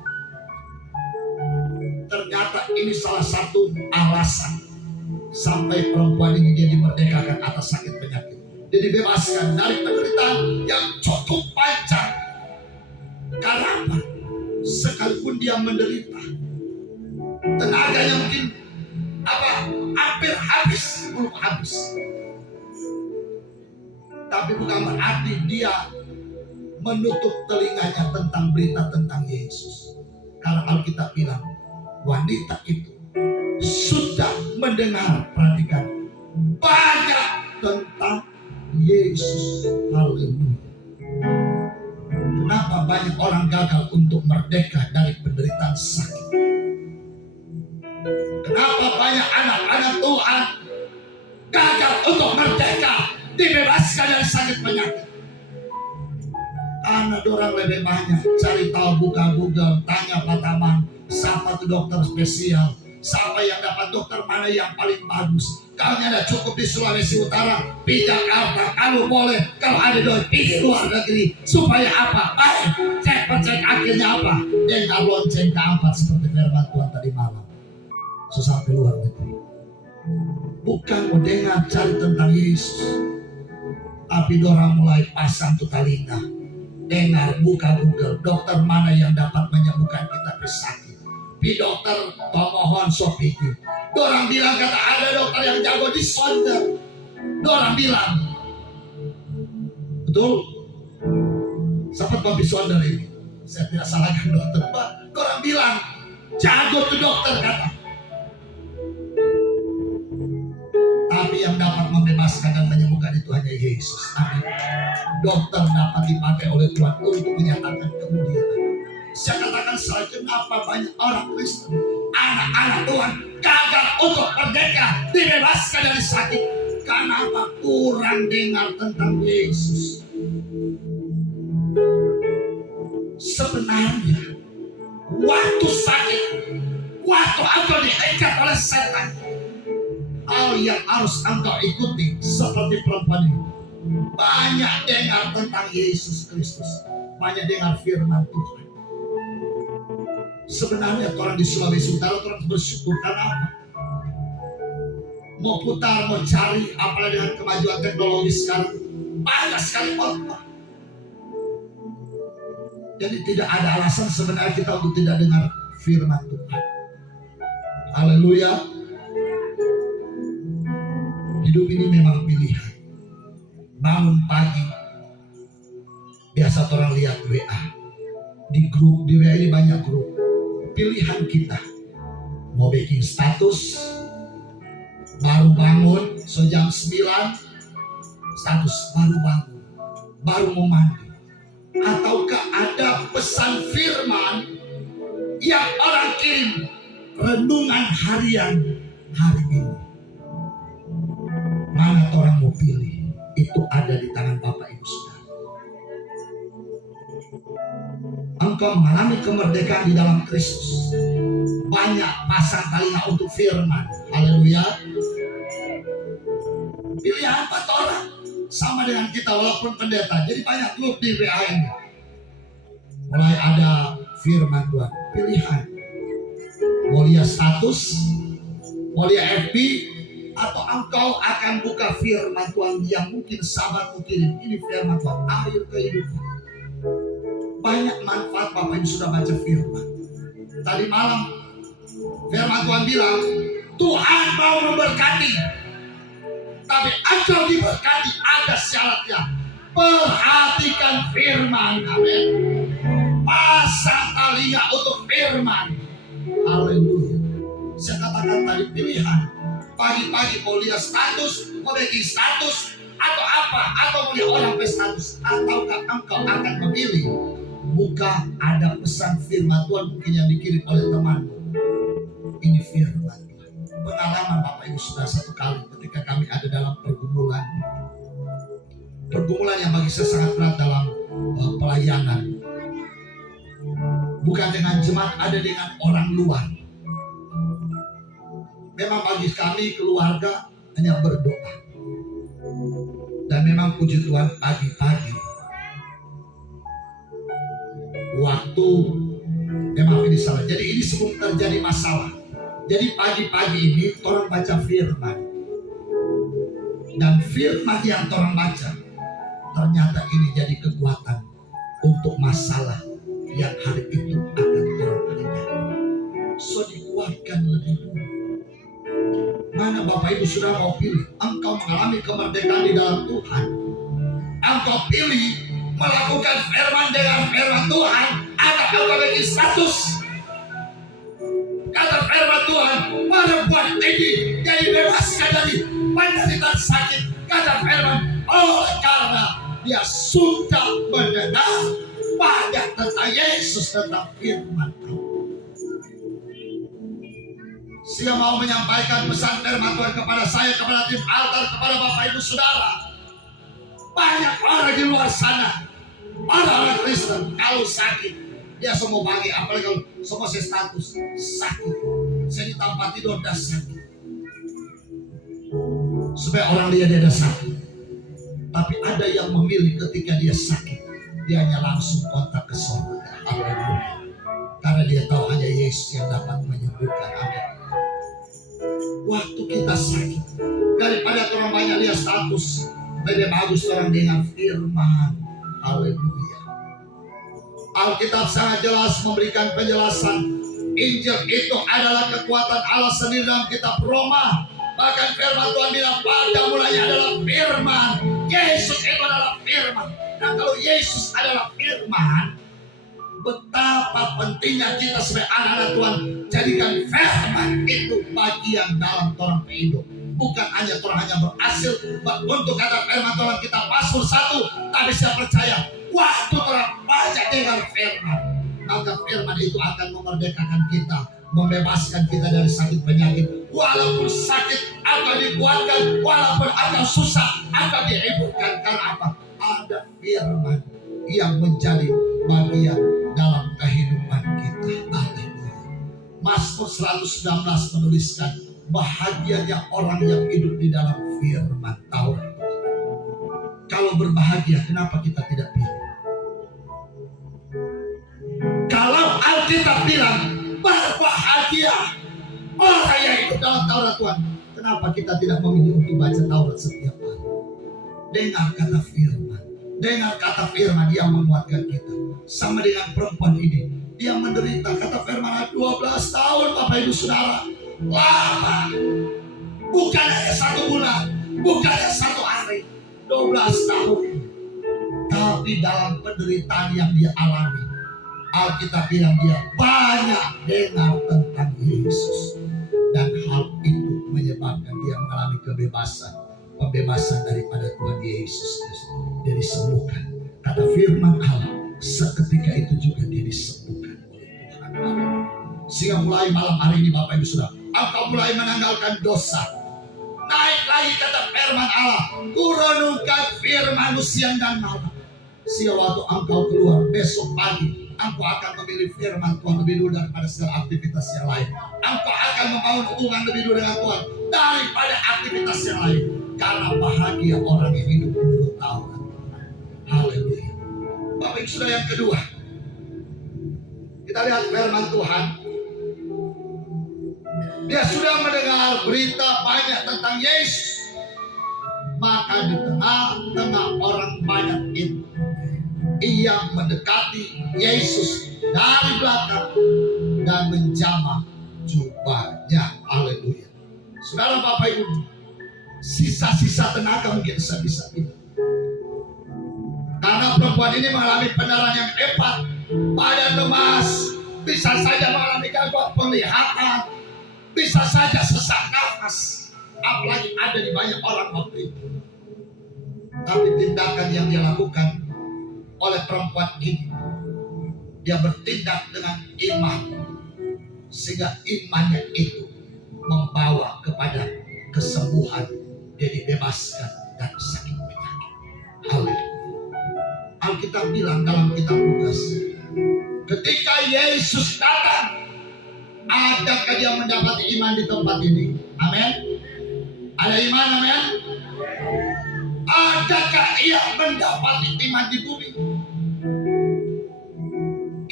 Ternyata ini salah satu alasan sampai perempuan ini dia dimerdekakan atas sakit penyakit. Dia dibebaskan dari penderitaan yang cukup panjang. Karena apa? Sekalipun dia menderita, tenaganya mungkin hampir habis, belum habis. Tapi bukan berarti dia menutup telinganya tentang berita tentang Yesus. Karena Alkitab bilang wanita itu sudah mendengar, perhatikan, banyak tentang Yesus. Haleluya. Kenapa banyak orang gagal untuk merdeka dari penderitaan sakit? Kenapa banyak anak-anak Tuhan gagal untuk merdeka, dibebaskan dari sakit penyakit? Karena orang lebih banyak cari tahu, buka Google, tanya Pak Taman, siapa tuh dokter spesial, siapa yang dapat dokter mana yang paling bagus. Kalau ada cukup di Sulawesi Utara, di Jakarta, kalau boleh, kalau ada di luar negeri, supaya apa? Baik, cek akhirnya apa? Dia nggak lonceng ke ampat seperti firman Tuhan tadi malam. Sampai luar negeri, bukan mendengar cari tentang Yesus, tapi orang mulai pasang tuh telinga, dengar, buka Google, dokter mana yang dapat menyembuhkan kita sakit. Pi dokter mohon sopiki. Dorang bilang kata ada dokter yang jago di sonder. Dorang bilang, betul? Sempat babi sonder ini. Saya tidak salahkan dokter, Pak. Orang bilang jago tuh dokter kata. Tapi yang dapat membebaskan dan menyembuhkan itu hanya Yesus. Amin. Dokter dapat dipakai oleh Tuhan untuk menyatakan kemuliaan. Saya katakan salah, kenapa banyak orang Kristen, anak-anak Tuhan gagal untuk merdeka, dibebaskan dari sakit? Kenapa? Kurang dengar tentang Yesus. Sebenarnya waktu sakit, waktu engkau diikat oleh setan, hal yang harus engkau ikuti seperti perempuan ini, banyak dengar tentang Yesus Kristus, banyak dengar firman Tuhan. Sebenarnya orang di Sulawesi Utara orang bersyukur karena apa? Mau putar, mau cari, apalagi dengan kemajuan teknologi sekarang, banyak sekali orang. Jadi tidak ada alasan sebenarnya kita untuk tidak dengar firman Tuhan. Haleluya. Hidup ini memang pilihan. Bangun pagi, biasa orang lihat WA. Di grup, di WA ini banyak grup. Pilihan kita. Mau bikin status, baru bangun, jam 9, status baru bangun, baru mau mandi. Ataukah ada pesan firman yang orang kirim, renungan harian hari ini? Mana orang mau pilih? Itu ada di tangan Bapak Ibu Saudara. Engkau mengalami kemerdekaan di dalam Kristus. Banyak pasang telinga untuk firman. Haleluya. Pilihan apa orang? Sama dengan kita walaupun pendeta. Jadi banyak grup di WA ini. Mulai ada firman Tuhan. Pilihan. Mau lihat status, mau lihat FB, atau engkau akan buka firman Tuhan yang mungkin sahabat kirim. Ini firman Tuhan, air kehidupan. Banyak manfaat Bapak Ibu sudah baca firman. Tadi malam firman Tuhan bilang, Tuhan mau memberkati. Tapi engkau diberkati, ada syaratnya. Perhatikan firman. Amin. Pasang telinga untuk firman. Haleluya. Saya katakan tadi pilihan. Pagi-pagi mau lihat status, mau bikin status, atau apa, atau mau lihat orang berstatus, ataukah engkau akan memilih buka ada pesan firman Tuhan mungkin yang dikirim oleh teman. Ini firman Tuhan. Pengalaman Bapak Ibu sudah satu kali ketika kami ada dalam pergumulan yang bagi saya sangat berat dalam pelayanan. Bukan dengan jemaat, ada dengan orang luar. Memang bagi kami keluarga hanya berdoa. Dan memang puji Tuhan pagi-pagi waktu memang ini salah. Jadi ini sebelum terjadi masalah. Jadi pagi-pagi ini orang baca firman. Dan firman yang orang baca ternyata ini jadi kekuatan untuk masalah yang hari itu akan orang hadapi. So dikuatkan lebih dulu. Mana Bapak Ibu sudah mau pilih? Engkau mengalami kemerdekaan di dalam Tuhan. Engkau pilih melakukan firman dengan firman Tuhan, atau engkau bagi status. Kata firman Tuhan, perempuan ini jadi bebaskan dari penderitaan sakit. Kata firman, oleh karena dia sudah mendengar banyak tentang Yesus, tentang firman Tuhan. Saya mau menyampaikan pesan firman Tuhan kepada saya, kepada tim altar, kepada Bapak Ibu Saudara. Banyak orang di luar sana, orang-orang Kristen, kalau sakit, dia semua bagi, apalagi kalau semua saya status sakit. Saya di tempat tidur dah sakit. Supaya orang lihat dia ada sakit. Tapi ada yang memilih ketika dia sakit, dia hanya langsung kontak ke surga. Haleluya. Karena dia tahu hanya Yesus yang dapat menyembuhkan. Amin. Waktu kita sakit, daripada orang banyak lihat status, lebih bagus orang dengar firman. Haleluya. Alkitab sangat jelas memberikan penjelasan. Injil itu adalah kekuatan Allah sendiri dalam kitab Roma. Bahkan firman Tuhan bilang pada mulanya adalah firman. Yesus itu adalah firman. Dan kalau Yesus adalah firman, betapa pentingnya kita sebagai anak-anak Tuhan jadikan firman itu bagian dalam orang hidup. Bukan hanya Tuhan hanya berhasil untuk kata firman Tuhan kita Mazmur 1, tapi saya percaya waktu Tuhan baca dengan firman, maka firman itu akan memerdekakan kita, membebaskan kita dari sakit penyakit. Walaupun sakit akan dikuatkan, walaupun akan susah akan dihiburkan. Karena apa? Ada firman yang menjadi bagian dalam kehidupan kita. Haleluya. Mazmur 119 menuliskan, bahagianya orang yang hidup di dalam firman Taurat. Kalau berbahagia, kenapa kita tidak pilih? Kalau Alkitab bilang berbahagia orang yang hidup dalam Taurat Tuhan, kenapa kita tidak memilih untuk baca Taurat setiap hari? Dengar kata firman, dengar kata firman yang menguatkan kita. Sama dengan perempuan ini, dia menderita kata firman 12 tahun Bapak Ibu Saudara. Lama, bukan hanya 1 bulan, bukan hanya 1 hari, 12 tahun. Tapi dalam penderitaan yang dia alami, Alkitab bilang dia banyak dengar tentang Yesus. Dan hal itu menyebabkan dia mengalami pembebasan daripada Tuhan Yesus. Dia disembuhkan. Kata firman Allah, seketika itu juga dia disembuhkan oleh Tuhan Allah. Sehingga mulai malam hari ini Bapak Ibu Saudara, engkau mulai menanggalkan dosa. Naik lagi kata firman Allah, kurenungkan firman siang dan malam. Sehingga waktu engkau keluar besok pagi, engkau akan memilih firman Tuhan lebih dulu daripada segala aktivitas yang lain. Engkau akan membangun hubungan lebih dulu dengan Tuhan daripada aktivitas yang lain. Karena bahagia orang yang hidup menurut Taurat. Haleluya. Bapak Ibu Saudara, yang kedua, kita lihat firman Tuhan. Dia sudah mendengar berita banyak tentang Yesus. Maka di tengah-tengah orang banyak itu, ia mendekati Yesus dari belakang dan menjamah jubahnya. Haleluya. Saudara Bapak Ibu, sisa-sisa tenaga mungkin bisa ini. Karena perempuan ini mengalami pendarahan yang hebat, badan lemas, bisa saja mengalami gangguan penglihatan, bisa saja sesak nafas, apalagi ada di banyak orang waktu itu. Tapi tindakan yang dia lakukan oleh perempuan ini, dia bertindak dengan iman, sehingga imannya itu membawa kepada kesembuhan. Dia dibebaskan dari sakit penyakit. Haleluya. Alkitab bilang dalam kitab Lukas, ketika Yesus datang, adakah dia mendapati iman di tempat ini? Amin. Ada iman, amin. Adakah ia mendapati iman di bumi?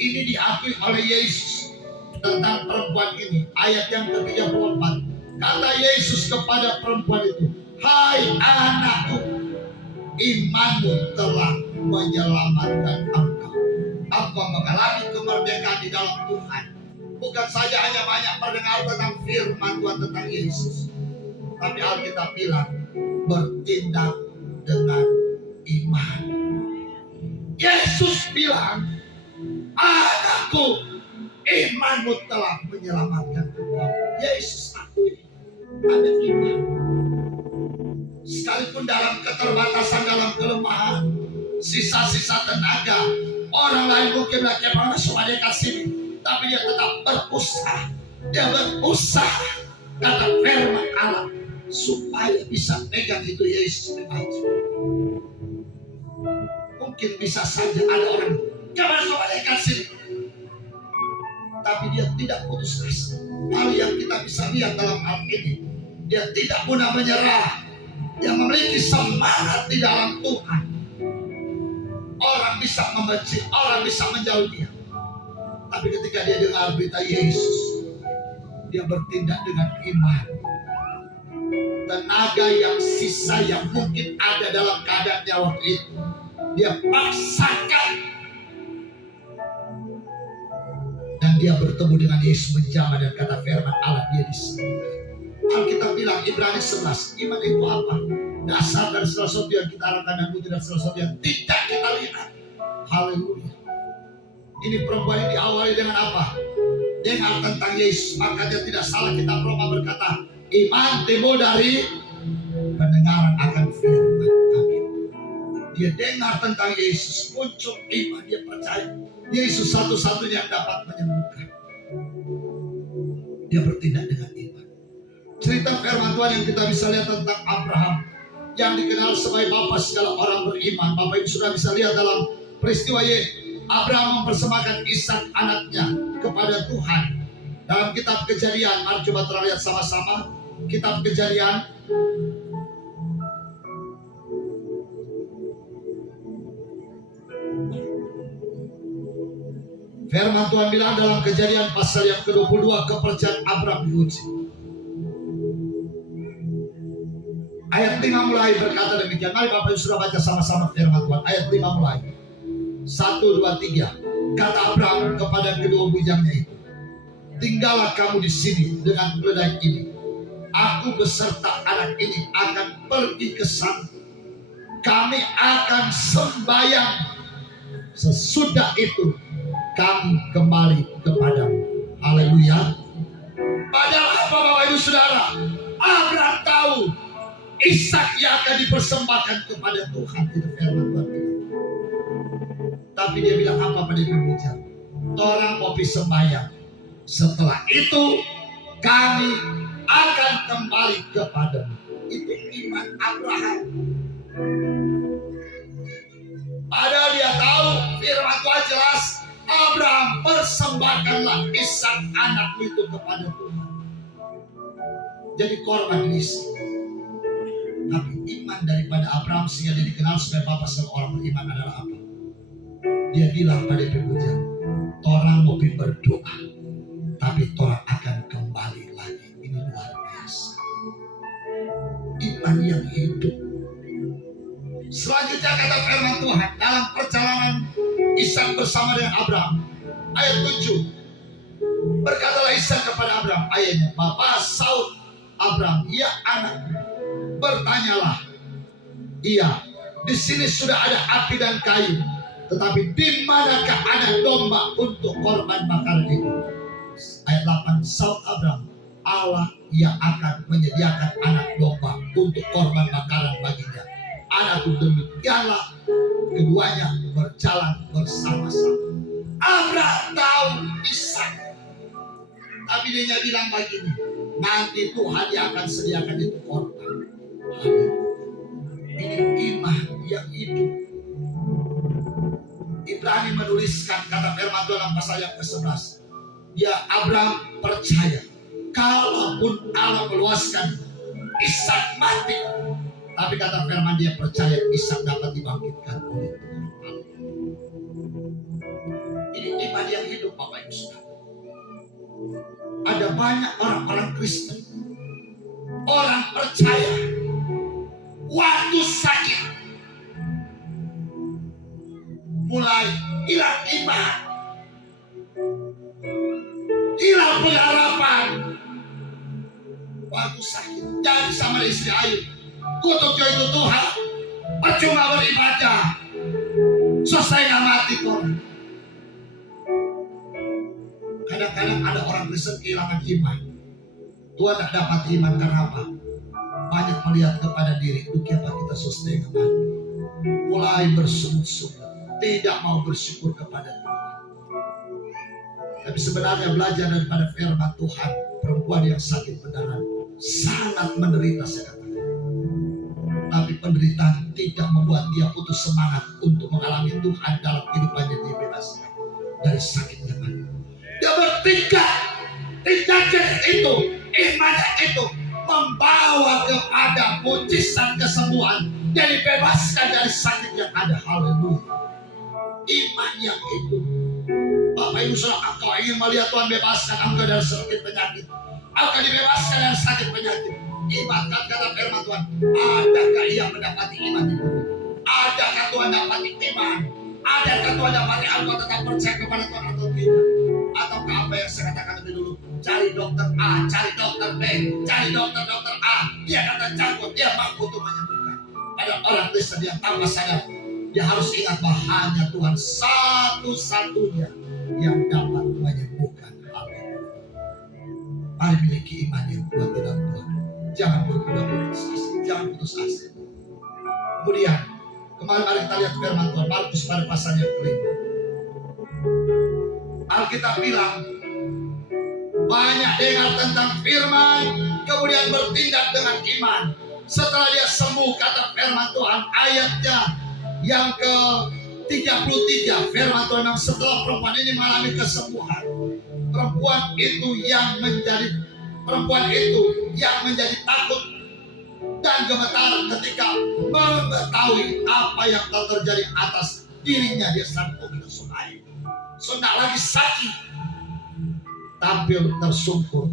Ini diakui oleh Yesus tentang perempuan ini. Ayat yang ke-34. Kata Yesus kepada perempuan itu, hai anakku, imanmu telah menyelamatkan engkau. Engkau mengalami kemerdekaan di dalam Tuhan. Bukan saja hanya banyak mendengar tentang firman Tuhan tentang Yesus, tapi Alkitab bilang bertindak dengan iman. Yesus bilang, anakku, imanmu telah menyelamatkan engkau. Yesus akui ada iman. Sekalipun dalam keterbatasan, dalam kelemahan, sisa-sisa tenaga, orang lain mungkin lagi pernah cuma dikasih, tapi dia tetap berusaha. Dia berusaha, kata firman Allah, supaya bisa pegang itu Yesus maju. Mungkin bisa saja ada orang coba dikasih, tapi dia tidak putus asa. Hal yang kita bisa lihat dalam hal ini, dia tidak pernah menyerah. Dia memiliki semangat di dalam Tuhan. Orang bisa membenci, orang bisa menjauh dia, tapi ketika dia dengar berita Yesus, dia bertindak dengan iman. Tenaga yang sisa yang mungkin ada dalam keadaan waktu itu, dia paksakan, dan dia bertemu dengan Yesus menjamah, dan kata firman Allah, dia disembuhkan. Alkitab bilang Ibrani 11, iman itu apa? Dasar dari sesuatu yang kita harapkan dan wujud dari sesuatu yang tidak kita lihat. Haleluya. Ini perempuan ini diawali dengan apa? Dengar tentang Yesus. Makanya tidak salah kita Roma berkata, iman timbul dari pendengaran akan firman. Amin. Dia dengar tentang Yesus, muncul iman, dia percaya Yesus satu-satunya yang dapat menyembuhkan. Dia bertindak dengan iman. Cerita firman Tuhan yang kita bisa lihat tentang Abraham, yang dikenal sebagai bapak segala orang beriman. Bapak Ibu sudah bisa lihat dalam peristiwa Abraham mempersembahkan Ishak anaknya kepada Tuhan. Dalam kitab Kejadian, mari coba kita lihat sama-sama. Kitab Kejadian firman Tuhan bilang dalam Kejadian pasal yang ke-22, kepercayaan Abraham diuji. Ayat 5 mulai berkata demikian. Mari Bapak Ibu sudah baca sama-sama firman Tuhan. Ayat 5 mulai. 1, 2, 3. Kata Abraham kepada kedua bujangnya itu, tinggallah kamu di sini dengan keledai ini. Aku beserta anak ini akan pergi ke sana. Kami akan sembahyang. Sesudah itu kami kembali kepadamu. Haleluya. Padahal apa Bapak Ibu Saudara? Abraham tahu Ishak yang akan dipersembahkan kepada Tuhan. Itu firman Tuhan. Tapi dia bilang apa pada ibu bujang? Orang mau sembahyang. Setelah itu kami akan kembali kepadamu. Itu iman Abraham. Padahal dia tahu firman Tuhan jelas. Abraham, persembahkanlah Ishak anakmu itu kepada Tuhan. Jadi korban Ishak. Tapi iman daripada Abraham sehingga dia dikenal sebagai bapak semua orang beriman adalah apa? Dia bilang pada pembujang, orang mau berdoa, tapi orang akan kembali lagi. Ini luar biasa. Iman yang hidup. Selanjutnya kata firman Tuhan dalam perjalanan Ishak bersama dengan Abraham. Ayat 7. Berkatalah Ishak kepada Abraham, ayatnya, Bapak saud Abraham, ya anak. Bertanyalah, iya, di sini sudah ada api dan kayu, tetapi di manakah anak domba untuk korban bakaran itu? Ayat 8, saud Abraham, Allah yang akan menyediakan anak domba untuk korban bakaran baginya. Anakku demikianlah keduanya berjalan bersama-sama. Abraham tahu Ishak, tapi dia bilang begini, nanti Tuhan yang akan sediakan itu korban. Ini iman yang hidup. Ibrani menuliskan kata firman Tuhan dalam pasal yang ke-11. Dia Abraham percaya, kalaupun Allah meluaskan Ishak mati, tapi kata firman dia percaya Ishak dapat dibangkitkan oleh Tuhan. Ini iman yang hidup Bapak Ibu Saudara. Ada banyak orang-orang Kristen, orang percaya, waktu sakit mulai hilang iman, hilang pengharapan. Waktu sakit jadi sama istri Ayub, kutuk itu Tuhan, percuma beribadah, selesai nggak mati Tuhan. Kadang-kadang ada orang Kristen kehilangan iman. Tuhan tidak dapat iman karena apa? Banyak melihat kepada diri, kenapa kita selesai nggak mati. Mulai bersungut-sungut, tidak mau bersyukur kepada Tuhan. Tapi sebenarnya belajar daripada firman Tuhan, perempuan yang sakit berdarah sangat menderita saya katakan. Tapi penderitaan tidak membuat dia putus semangat untuk mengalami Tuhan dalam kehidupannya. Dia bebaskan dari sakitnya mati. Dia bertingkah, tindakan itu, imannya itu membawa kepada mujizat kesembuhan. Dia dibebaskan dari sakit yang ada. Haleluya. Iman yang itu. Bapak Ibu Saudara, engkau ingin melihat Tuhan bebaskan engkau dari sakit penyakit, engkau dibebaskan dari sakit penyakit. Ibaratkan kata firman Tuhan, adakah ia mendapati iman itu? Adakah Tuhan dapati iman? Adakah Tuhan dapati engkau tetap percaya kepada Tuhan atau tidak? Ataukah apa yang saya katakan lebih dulu, cari dokter A, cari dokter B, cari dokter A, dia kata jago, dia mampu untuk menyembuhkan. Ada orang Kristen yang tanpa sadar, dia harus ingat bahwa hanya Tuhan satu-satunya yang dapat menyembuhkan. Amin. Mari miliki iman yang kuat di dalam Tuhan. Jangan berputus asa. Jangan putus asa. Kemudian kemarin mari kita lihat firman Tuhan Markus pada pasal yang kelima. Alkitab bilang banyak dengar tentang firman, kemudian bertindak dengan iman. Setelah dia sembuh, kata firman Tuhan ayatnya yang ke-33, firman Tuhan yang setelah perempuan ini mengalami kesembuhan, perempuan itu yang menjadi takut dan gemetar ketika mengetahui apa yang telah terjadi atas dirinya. Dia sampai ke sungai, sudah lagi sakit, tampil tersungkur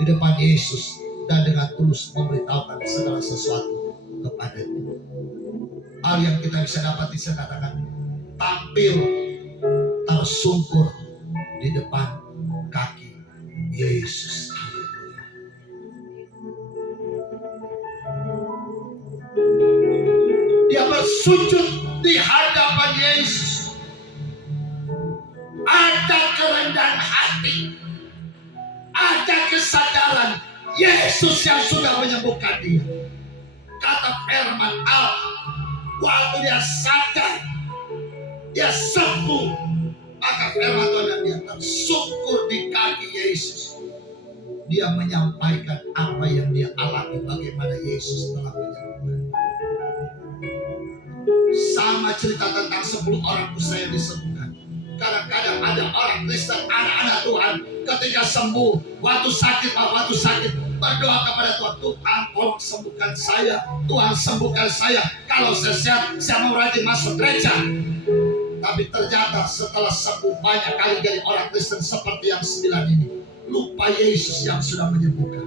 di depan Yesus dan dengan tulus memberitahukan segala sesuatu kepadanya. Hal yang kita bisa dapat dikatakan tampil tersungkur di depan kaki Yesus. Dia bersujud di hadapan Yesus. Ada kerendahan hati, ada kesadaran Yesus yang sudah menyembuhkan dia. Kata firman Allah, waktu dia sadar, dia sembuh, maka firman Tuhan dan dia tersungkur di kaki Yesus. Dia menyampaikan apa yang dia alami, bagaimana Yesus telah menyembuhkan. Sama cerita tentang 10 orang dosa yang disembuhkan. Kadang-kadang ada orang Kristen, anak-anak Tuhan, ketika sembuh, waktu sakit, berdoa kepada Tuhan, Tuhan tolong sembuhkan saya, Tuhan sembuhkan saya. Kalau saya sehat, saya mau rajin masuk gereja. Tapi ternyata setelah sembuh banyak kali jadi orang Kristen seperti yang 9 ini, lupa Yesus yang sudah menyembuhkan.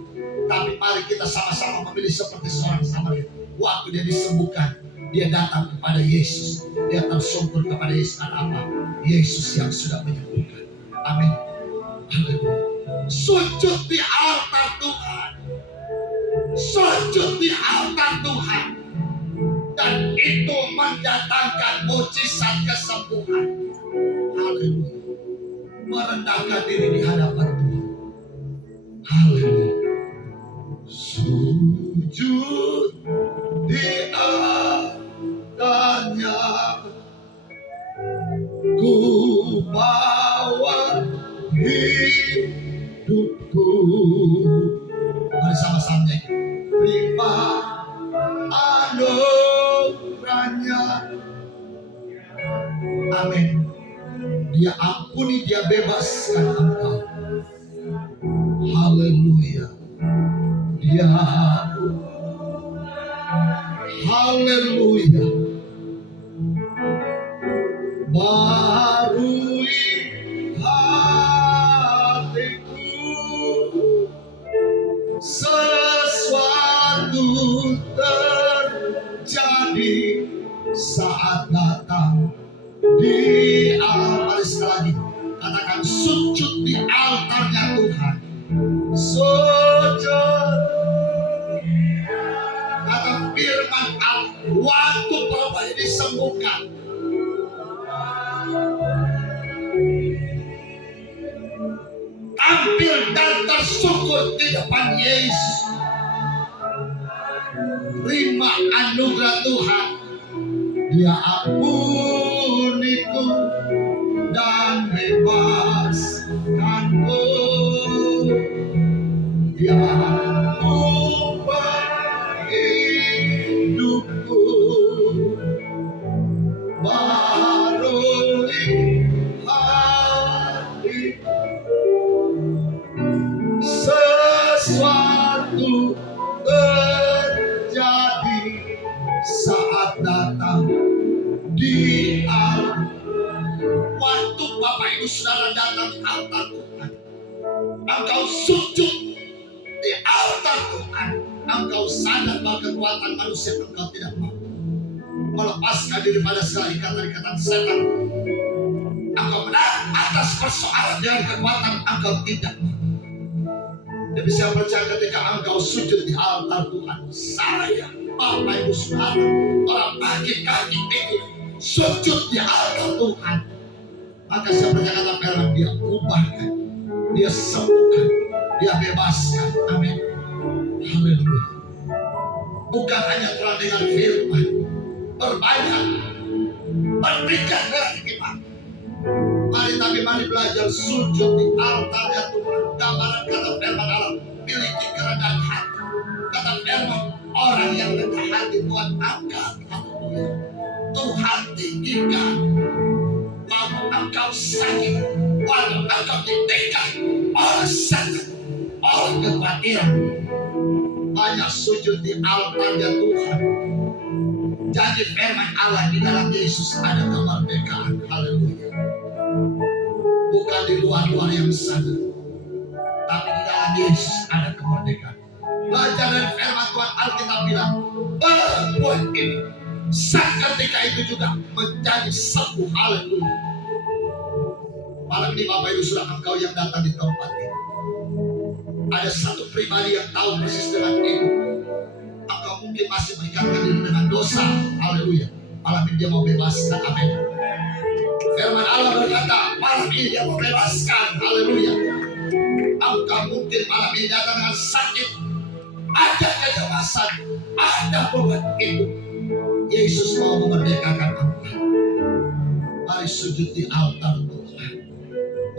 Tapi mari kita sama-sama memilih seperti seorang Samaria. Waktu dia disembuhkan, dia datang kepada Yesus, dia tersungkur kepada Yesus. Karena apa? Yesus yang sudah menyembuhkan. Amin. Haleluya. Sujud di altar Tuhan, sujud di altar Tuhan, dan itu mendatangkan mujizat kesembuhan. Haleluya. Merendahkan diri di hadapan Tuhan. Haleluya. Sujud di altarnya, ku bawa hidupku. Mari sama-sama nyanyi. Terima anugerahnya. Amin. Dia ampuni, dia bebaskan engkau. Haleluya. Dia haleluya. Barui hatiku, sesuatu terjadi saat datang di altar. Sekali lagi katakan sujud di altarnya Tuhan. Sujud. Kata firman Allah, waktu Bapak ini disembuhkan, tampil dan tersungkur di depan Yesus. Terima anugerah Tuhan. Dia ampuniku dan bebaskanku. Dia ubah hidupku. Barui hatiku. Sesuatu terjadi saat datang di altar. Waktu Bapak Ibu Saudara datang di altar Tuhan, engkau sujud di altar Tuhan, engkau sadar bahwa kekuatan manusia engkau tidak mampu melepaskan diri pada segala ikatan-ikatan setan. Engkau menang atas persoalan dengan kekuatan engkau tidak mampu. Jadi saya percaya ketika engkau sujud di altar Tuhan, saya, Bapak Ibu Saudara, orang kaki-kaki itu sujud di altar Tuhan, Maka saya berkata firman, dia ubahkan, dia sembuhkan, dia bebaskan. Amin. Haleluya. Bukan hanya Tuhan dengan firman, berbanyak, berpikir dengan iman. Mari belajar sujud di altarnya Tuhan. Gambaran kata firman Allah, miliki kerendahan hati. Kata firman, orang yang rendah hati Tuhan angkat. Haleluya. Tuhan tinggikan. Walau engkau sakit, walau engkau ditinggalkan oleh setan, oleh kekhawatiran, banyak sujud di altarnya Tuhan. Jadi firman Allah, di dalam Yesus ada kemerdekaan. Haleluya. Bukan di luar-luar yang sana, tapi di dalam Yesus ada kemerdekaan. Baca dari firman Tuhan, Alkitab bilang, perempuan ini saat ketika itu juga menjadi sembuh. Haleluya. Malam ini Bapak Ibu sudah engkau yang datang di tempat ini, ada satu pribadi yang tahu persis dengan itu. Engkau mungkin masih mengikatkan diri dengan dosa. Haleluya. Malam ini dia mau bebaskan. Amin. Firman Allah berkata, malam ini dia mau bebaskan. Haleluya. Engkau mungkin malam ini datang dengan sakit, ada kecemasan, ada beban itu. Yesus mau memerdekakan engkau. Mari sujud di altar Tuhan.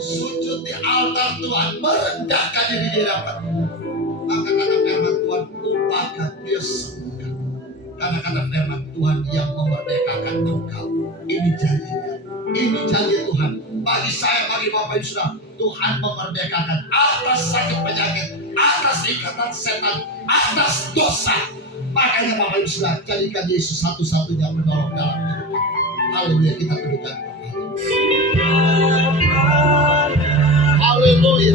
Sujud di altar Tuhan, merendahkan diri di hadapan Tuhan. Maka kata firman Tuhan, upahkan, dia sembuhkan. Karena kata firman Tuhan yang memerdekakan engkau. Ini janjinya, ini janji Tuhan. Bagi saya, bagi Bapak Ibu Saudara, Tuhan memerdekakan atas sakit penyakit, atas ikatan setan, atas dosa. Makanya Bapak Ibu Saudara, jadikan Yesus satu-satunya penolong dalam hidup. Haleluya, kita tundukkan. Haleluya.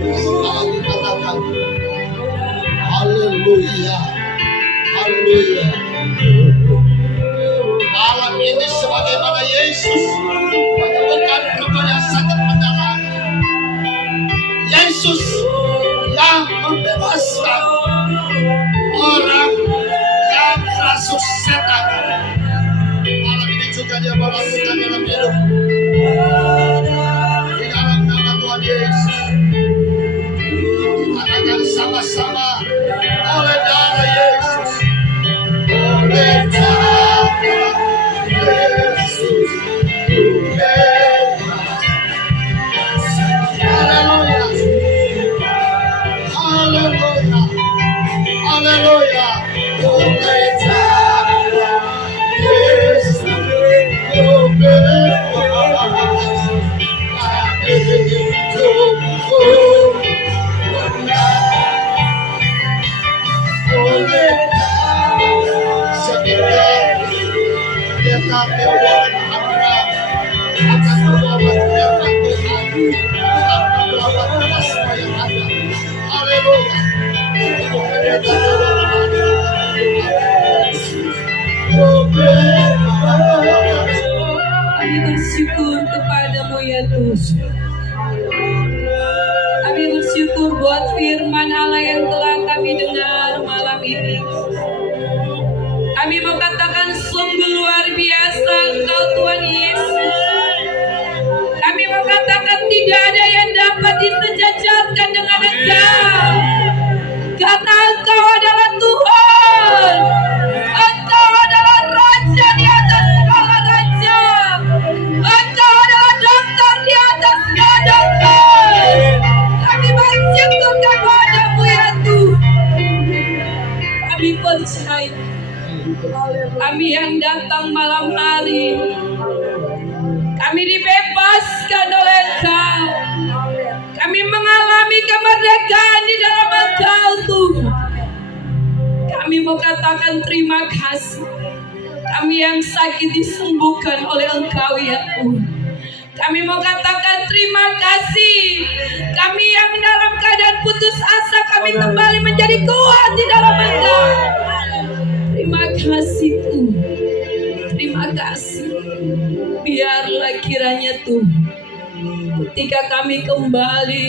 Setelah dikatakan, haleluya, haleluya. Malam ini sebagaimana Yesus menyembuhkan perempuan yang sakit pendarahan, Yesus yang membebaskan orang yang kerasukan setan. Malam ini juga dia melakukan dalam hidup. Di dalam nama Tuhan Yesus, katakan sama-sama, oleh darah Yesus, oleh darah Yesus, ku bebas. Haleluya, haleluya, haleluya, oleh darah Yesus, ku bebas. Kami bersyukur kepadamu ya Tuhan. Kami bersyukur buat firman Allah yang telah kami dengar malam ini. Kami mau katakan sungguh luar biasa Engkau Tuhan Yesus. Kami mau katakan tidak ada yang dapat disejajarkan dengan Engkau. Karena Engkau adalah Tuhan. Engkau adalah Raja di atas segala raja. Engkau adalah dokter di atas segala dokter. Kami bersyukur kepadamu ya Tuhan. Kami percaya, kami yang datang malam hari, kami dibebaskan oleh Engkau. Kami mengalami kemerdekaan di dalam Engkau Tuhan. Kami mau katakan terima kasih. Kami yang sakit disembuhkan oleh Engkau ya Tuhan. Kami mau katakan terima kasih. Kami yang dalam keadaan putus asa, kami kembali menjadi kuat di dalam Engkau. Terima kasih Tuhan. Terima kasih. Biarlah kiranya Tuhan, ketika kami kembali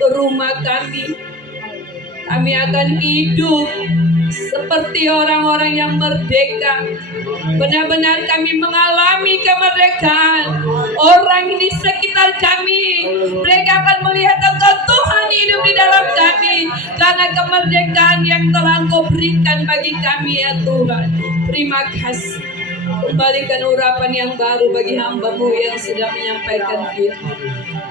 ke rumah kami akan hidup seperti orang-orang yang merdeka. Benar-benar kami mengalami kemerdekaan. Orang di sekitar kami, mereka akan melihat Engkau Tuhan hidup di dalam kami, karena kemerdekaan yang telah Engkau berikan bagi kami ya Tuhan. Terima kasih. Kembalikan urapan yang baru bagi hamba-Mu yang sedang menyampaikan firman.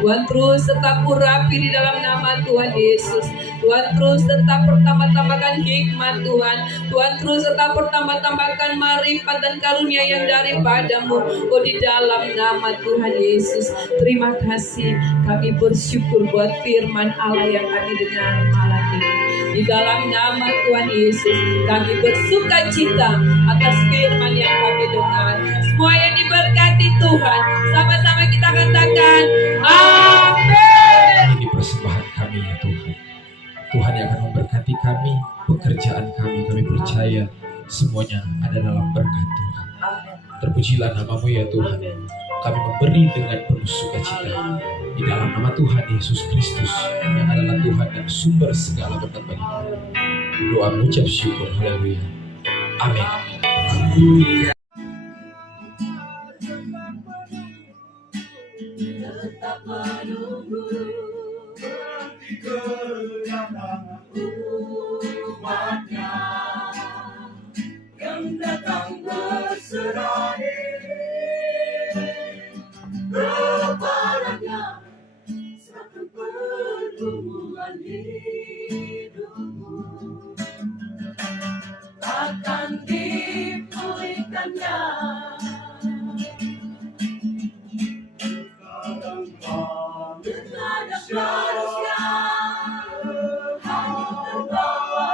Tuhan terus tetap urapi di dalam nama Tuhan Yesus. Tuhan terus tetap pertambah-tambahkan hikmat Tuhan. Tuhan terus tetap pertambah-tambahkan marifat dan karunia yang daripada-Mu. Oh, di dalam nama Tuhan Yesus. Terima kasih. Kami bersyukur buat firman Allah yang kami dengar malam ini. Di dalam nama Tuhan Yesus, kami bersuka cita atas firman yang kami dengar. Semua yang diberkati Tuhan, sama-sama kita katakan amin. Ini persembahan kami ya Tuhan. Tuhan yang akan memberkati kami, pekerjaan kami percaya semuanya ada dalam berkat Tuhan. Terpujilah nama-Mu ya Tuhan. Kami memberi dengan penuh sukacita di dalam nama Tuhan Yesus Kristus yang adalah Tuhan dan sumber segala berkat bagi kami. Doa mengucap syukur. Haleluya. Amin. Tetap menunggu kedatangan umatnya yang datang berserah kepadanya, serahkan pergumulan hidupmu, akan dipulihkannya. Manusia hanya terbawa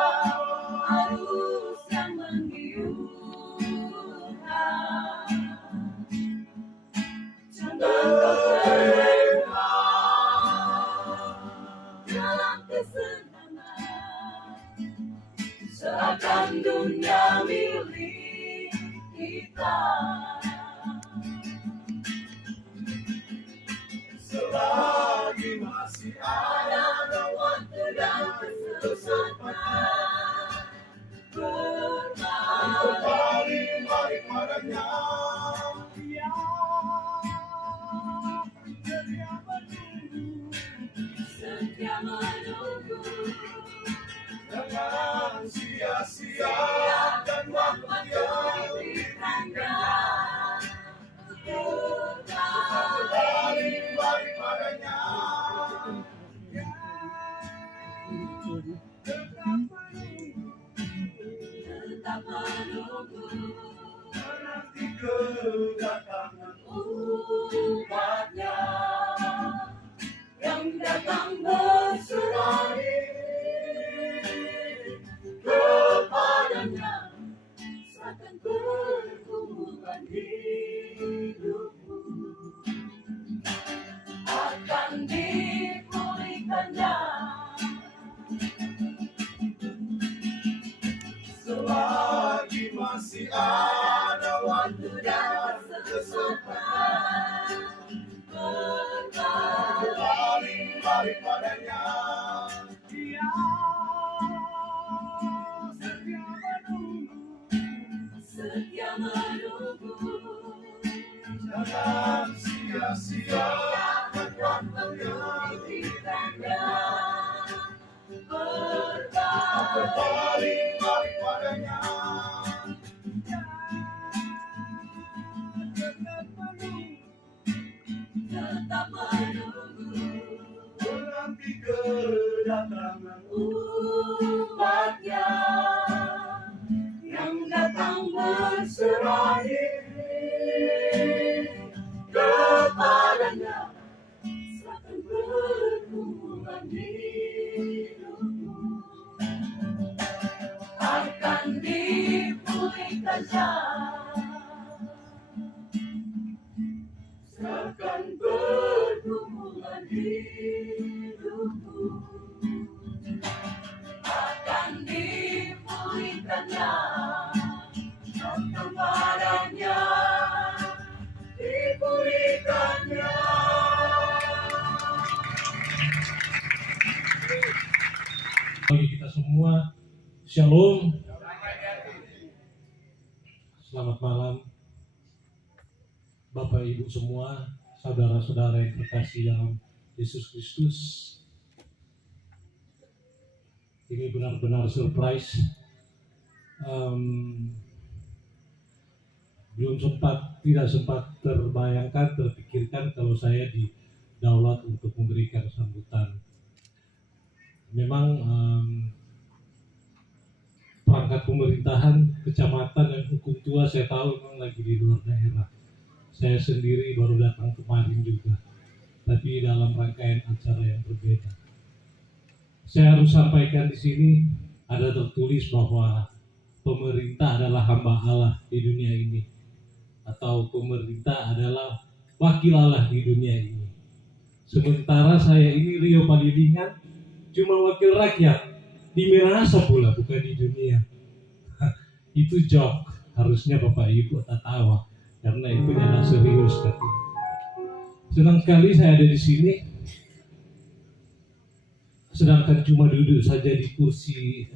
arus yang menggiurkan. Jangan dalam kesenangan, seakan dunia milik kita. selagi masih Ada waktu dan kesempatan kembali balik padanya. setia menunggu Jangan sia-sia dan waktu yang diberikannya. kembali balik padanya. Tetap menunggu Menanti kedatangan umatnya yang datang berserah kepadanya, serahkan pergumulan hidupmu, akan dipulihkannya. selagi masih ada waktu dan Kesempatan kembali balik padanya. setia menunggu Jangan sia-sia dan waktu yang diberikannya. kembali balik padanya. Tetap menunggu Menanti kedatangan umatnya yang datang berserah kepadanya, serahkan pergumulan hidupmu, akan dipulihkannya. Serahkan pergumulan hidupmu, akan dipulihkannya. Kepadanya dipulihkannya. Bagi kita semua, Shalom. Selamat malam, Bapak Ibu semua, saudara-saudara yang terkasih dalam Yesus Kristus. Ini benar-benar surprise. Tidak sempat terbayangkan, terpikirkan kalau saya didaulat untuk memberikan sambutan. Memang perangkat pemerintahan, kecamatan dan hukum tua saya tahu memang lagi di luar daerah. Saya sendiri baru datang kemarin juga, tapi dalam rangkaian acara yang berbeda. Saya harus sampaikan di sini ada tertulis bahwa pemerintah adalah hamba Allah di dunia ini, atau pemerintah adalah wakil Allah di dunia ini. Sementara saya ini Rio Palilingan cuma wakil rakyat di Minahasa pula, bukan di dunia. Itu joke, harusnya Bapak Ibu tertawa karena itu adalah serius katanya. Senang sekali saya ada di sini, sedangkan cuma duduk saja di kursi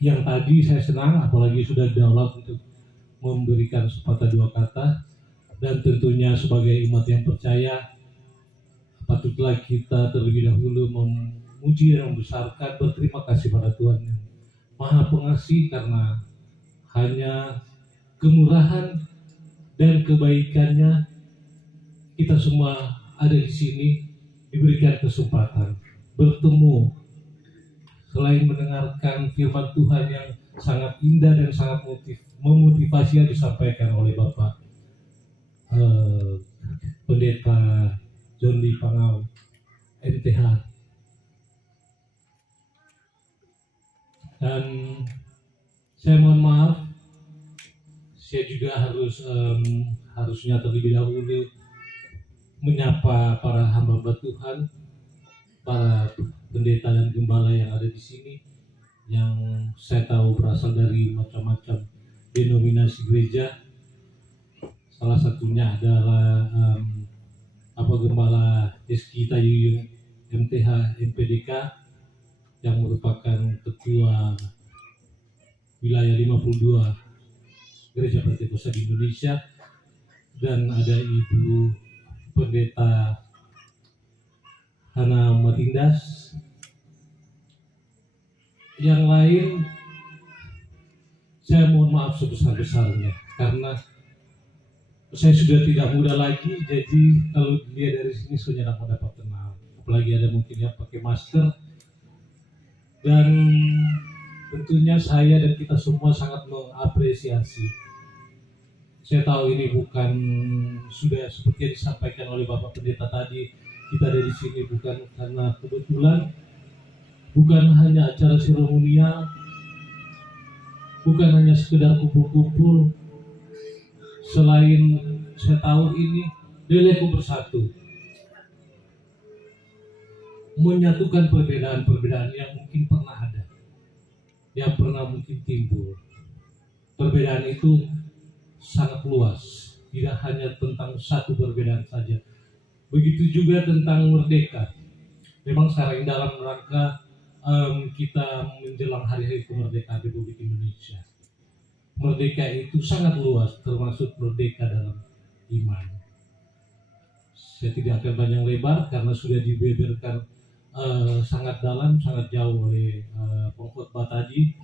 yang tadi saya senang, apalagi sudah daulat untuk memberikan sepatah dua kata. Dan tentunya sebagai umat yang percaya, patutlah kita terlebih dahulu memuji dan membesarkan, berterima kasih pada Tuhan yang Maha Pengasih, karena hanya kemurahan dan kebaikannya kita semua ada di sini, diberikan kesempatan bertemu, selain mendengarkan firman Tuhan yang sangat indah dan sangat memotivasi yang disampaikan oleh Bapak Pendeta John Lee Pangau, MTH. Dan saya mohon maaf, saya juga harusnya terlebih dahulu menyapa para hamba Tuhan, para pendeta dan gembala yang ada di sini, yang saya tahu berasal dari macam-macam denominasi gereja. Salah satunya adalah Gembala Eski Tayuyung MTH MPDK yang merupakan ketua wilayah 52 Gereja Pentakosta di Indonesia, dan ada Ibu Pendeta Hana Matindas. Yang lain saya mohon maaf sebesar-besarnya karena saya sudah tidak muda lagi, jadi kalau dilihat dari sini saya tidak mau dapat kenal. Apalagi ada mungkin yang pakai masker. Dan tentunya saya dan kita semua sangat mengapresiasi. Saya tahu ini bukan, sudah seperti yang disampaikan oleh Bapak Pendeta tadi, kita ada di sini bukan karena kebetulan, bukan hanya acara seremonial, bukan hanya sekedar kumpul-kumpul. Selain saya tahu ini Deleku Bersatu, menyatukan perbedaan-perbedaan yang mungkin pernah ada, yang pernah mungkin timbul. Perbedaan itu sangat luas, tidak hanya tentang satu perbedaan saja. Begitu juga tentang merdeka. Memang sekarang dalam rangka kita menjelang hari-hari kemerdekaan Republik Indonesia. Merdeka itu sangat luas, termasuk merdeka dalam iman. Saya tidak akan panjang lebar karena sudah dibeberkan sangat dalam, sangat jauh oleh pengkhotbah tadi.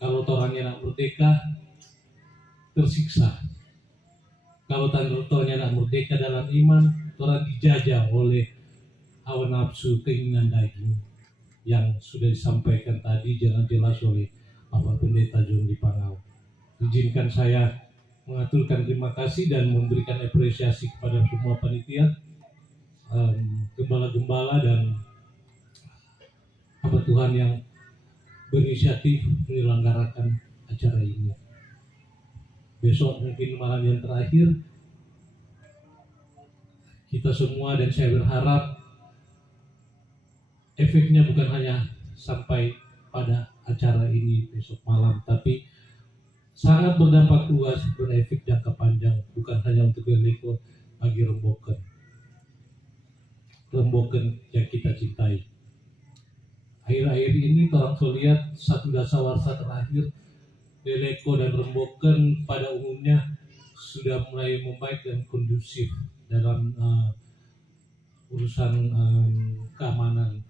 Kalau orangnya nak merdeka, tersiksa. Kalau orangnya nak merdeka dalam iman, orang dijajah oleh hawa nafsu, keinginan daging yang sudah disampaikan tadi, jangan jelas oleh Bapak Pendeta John Lee Pangau. Izinkan saya mengaturkan terima kasih dan memberikan apresiasi kepada semua panitia, gembala-gembala dan hamba Tuhan yang berinisiatif menyelenggarakan acara ini. Besok mungkin malam yang terakhir, kita semua dan saya berharap efeknya bukan hanya sampai pada acara ini besok malam, tapi sangat berdampak luas, berefek jangka panjang, bukan hanya untuk Deleku, bagi Remboken yang kita cintai. Akhir-akhir ini orang lihat satu dasawarsa terakhir Deleko dan Remboken pada umumnya sudah mulai membaik dan kondusif dalam urusan keamanan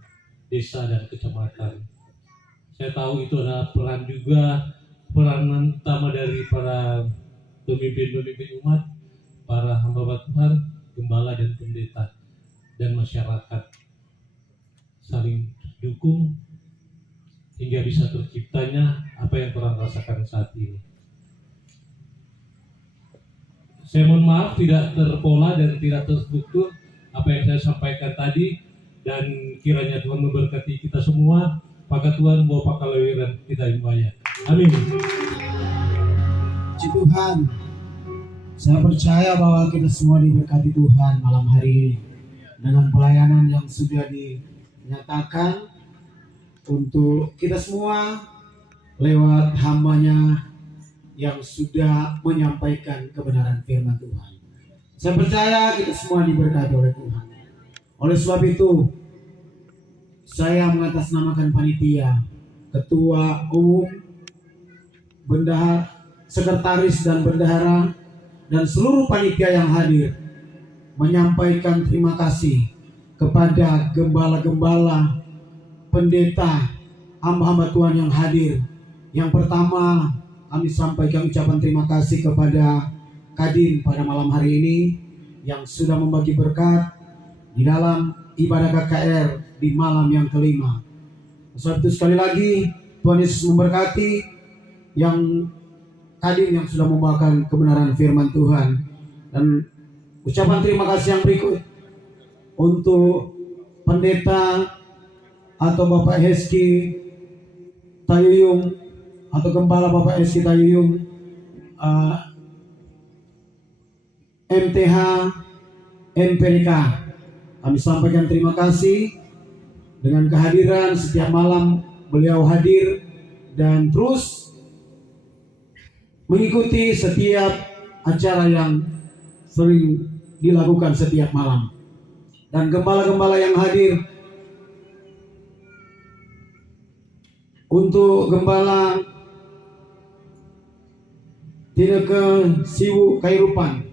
desa dan kecamatan. Saya tahu itu adalah peranan utama dari para pemimpin-pemimpin umat, para hamba Tuhan, gembala dan pendeta, dan masyarakat saling dukung hingga bisa terciptanya apa yang orang rasakan saat ini. Saya mohon maaf tidak terpola dan tidak terstruktur apa yang saya sampaikan tadi, dan kiranya Tuhan memberkati kita semua. Maka Tuhan bawa pakalawiran kita imbaya. Amin. Puji Tuhan, saya percaya bahwa kita semua diberkati Tuhan malam hari ini dengan pelayanan yang sudah dinyatakan untuk kita semua lewat hambanya yang sudah menyampaikan kebenaran firman Tuhan. Saya percaya kita semua diberkati oleh Tuhan. Oleh sebab itu, saya mengatasnamakan panitia, ketua umum, bendahara, sekretaris dan bendahara, dan seluruh panitia yang hadir, menyampaikan terima kasih kepada gembala-gembala, pendeta, hamba-hamba Tuhan yang hadir. Yang pertama, kami sampaikan ucapan terima kasih kepada Kadin pada malam hari ini yang sudah membagi berkat di dalam ibadah KKR di malam yang kelima. Sebab itu sekali lagi Tuhan Yesus memberkati yang Kadin yang sudah membawakan kebenaran firman Tuhan. Dan ucapan terima kasih yang berikut untuk pendeta atau Bapak Heski Tayuyung atau Gembala Bapak Heski Tayuyung, MTH NPDK. Kami sampaikan terima kasih dengan kehadiran setiap malam beliau hadir dan terus mengikuti setiap acara yang sering dilakukan setiap malam. Dan gembala-gembala yang hadir, untuk Gembala Tineke Siwu Kairupan,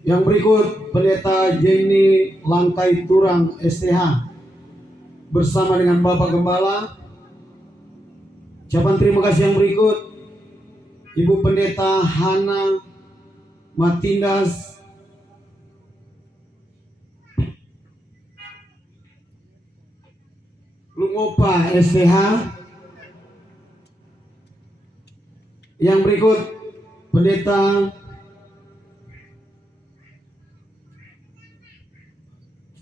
yang berikut Pendeta Jenny Langkai Turang STH bersama dengan Bapak Gembala. Ucapan terima kasih yang berikut Ibu Pendeta Hana Matindas Lungopa STH. Yang berikut Pendeta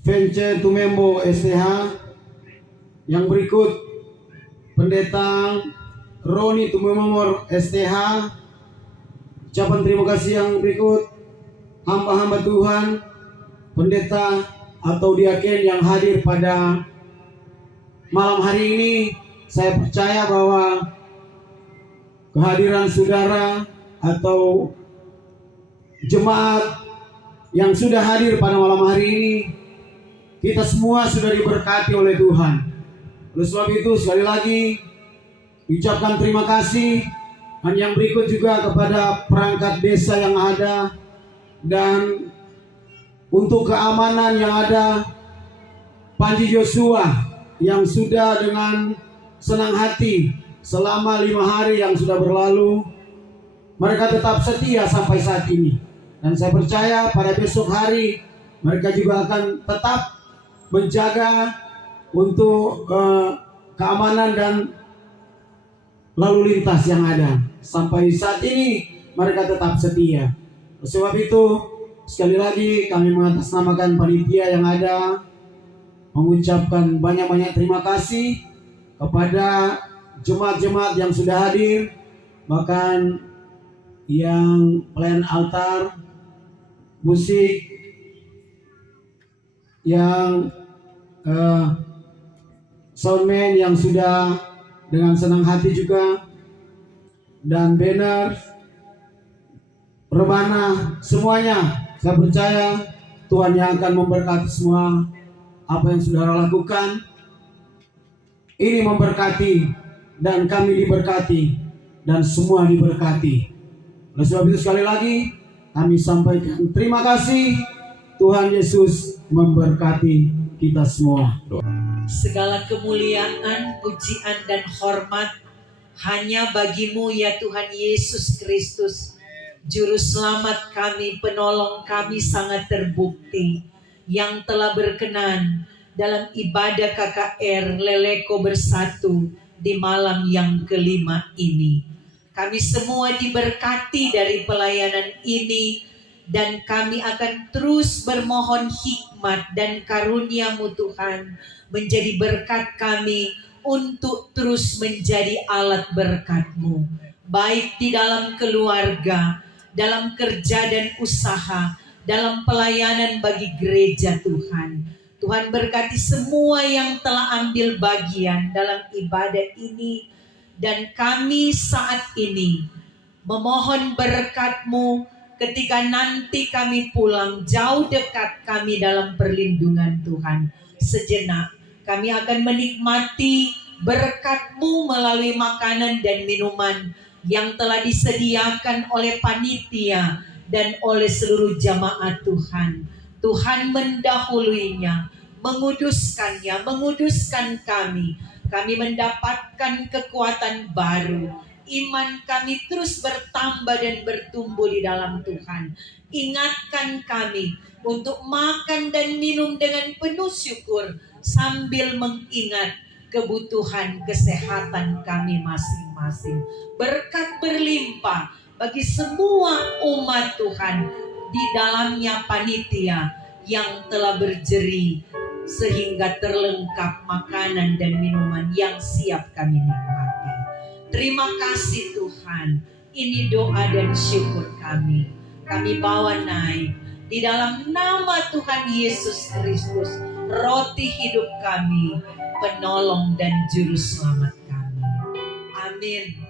Vence Tumembo STH. Yang berikut Pendeta Roni Tumemor STH. Ucapan terima kasih yang berikut hamba-hamba Tuhan, pendeta atau diaken yang hadir pada malam hari ini. Saya percaya bahwa kehadiran saudara atau jemaat yang sudah hadir pada malam hari ini, kita semua sudah diberkati oleh Tuhan. Oleh sebab itu sekali lagi ucapkan terima kasih. Dan yang berikut juga kepada perangkat desa yang ada, dan untuk keamanan yang ada, Panji Joshua yang sudah dengan senang hati selama 5 hari yang sudah berlalu, mereka tetap setia sampai saat ini. Dan saya percaya pada besok hari mereka juga akan tetap menjaga untuk keamanan dan lalu lintas yang ada. Sampai saat ini mereka tetap setia. Sebab itu sekali lagi kami mengatasnamakan panitia yang ada mengucapkan banyak-banyak terima kasih kepada jemaat-jemaat yang sudah hadir, bahkan yang pelayan altar, musik, yang soundman yang sudah dengan senang hati juga, dan banner, rebana, semuanya. Saya percaya Tuhan yang akan memberkati semua apa yang saudara lakukan. Ini memberkati dan kami diberkati dan semua diberkati. Oleh sebab itu sekali lagi kami sampaikan terima kasih. Tuhan Yesus memberkati kita semua. Segala kemuliaan, pujian, dan hormat hanya bagimu ya Tuhan Yesus Kristus. Juru selamat kami, penolong kami sangat terbukti, yang telah berkenan dalam ibadah KKR Leleko Bersatu di malam yang kelima ini. Kami semua diberkati dari pelayanan ini, dan kami akan terus bermohon hikmat dan karunia-Mu Tuhan menjadi berkat kami untuk terus menjadi alat berkat-Mu, baik di dalam keluarga, dalam kerja dan usaha, dalam pelayanan bagi gereja Tuhan. Tuhan berkati semua yang telah ambil bagian dalam ibadah ini, dan kami saat ini memohon berkat-Mu ketika nanti kami pulang, jauh dekat kami dalam perlindungan Tuhan. Sejenak kami akan menikmati berkat-Mu melalui makanan dan minuman yang telah disediakan oleh panitia dan oleh seluruh jamaat Tuhan. Tuhan mendahuluinya, menguduskan kami. Kami mendapatkan kekuatan baru. Iman kami terus bertambah dan bertumbuh di dalam Tuhan. Ingatkan kami untuk makan dan minum dengan penuh syukur, sambil mengingat kebutuhan kesehatan kami masing-masing. Berkat berlimpah bagi semua umat Tuhan, di dalamnya panitia yang telah berjeri sehingga terlengkap makanan dan minuman yang siap kami nikmati. Terima kasih Tuhan. Ini doa dan syukur kami. Kami bawa naik di dalam nama Tuhan Yesus Kristus, roti hidup kami, penolong dan juru selamat kami. Amin.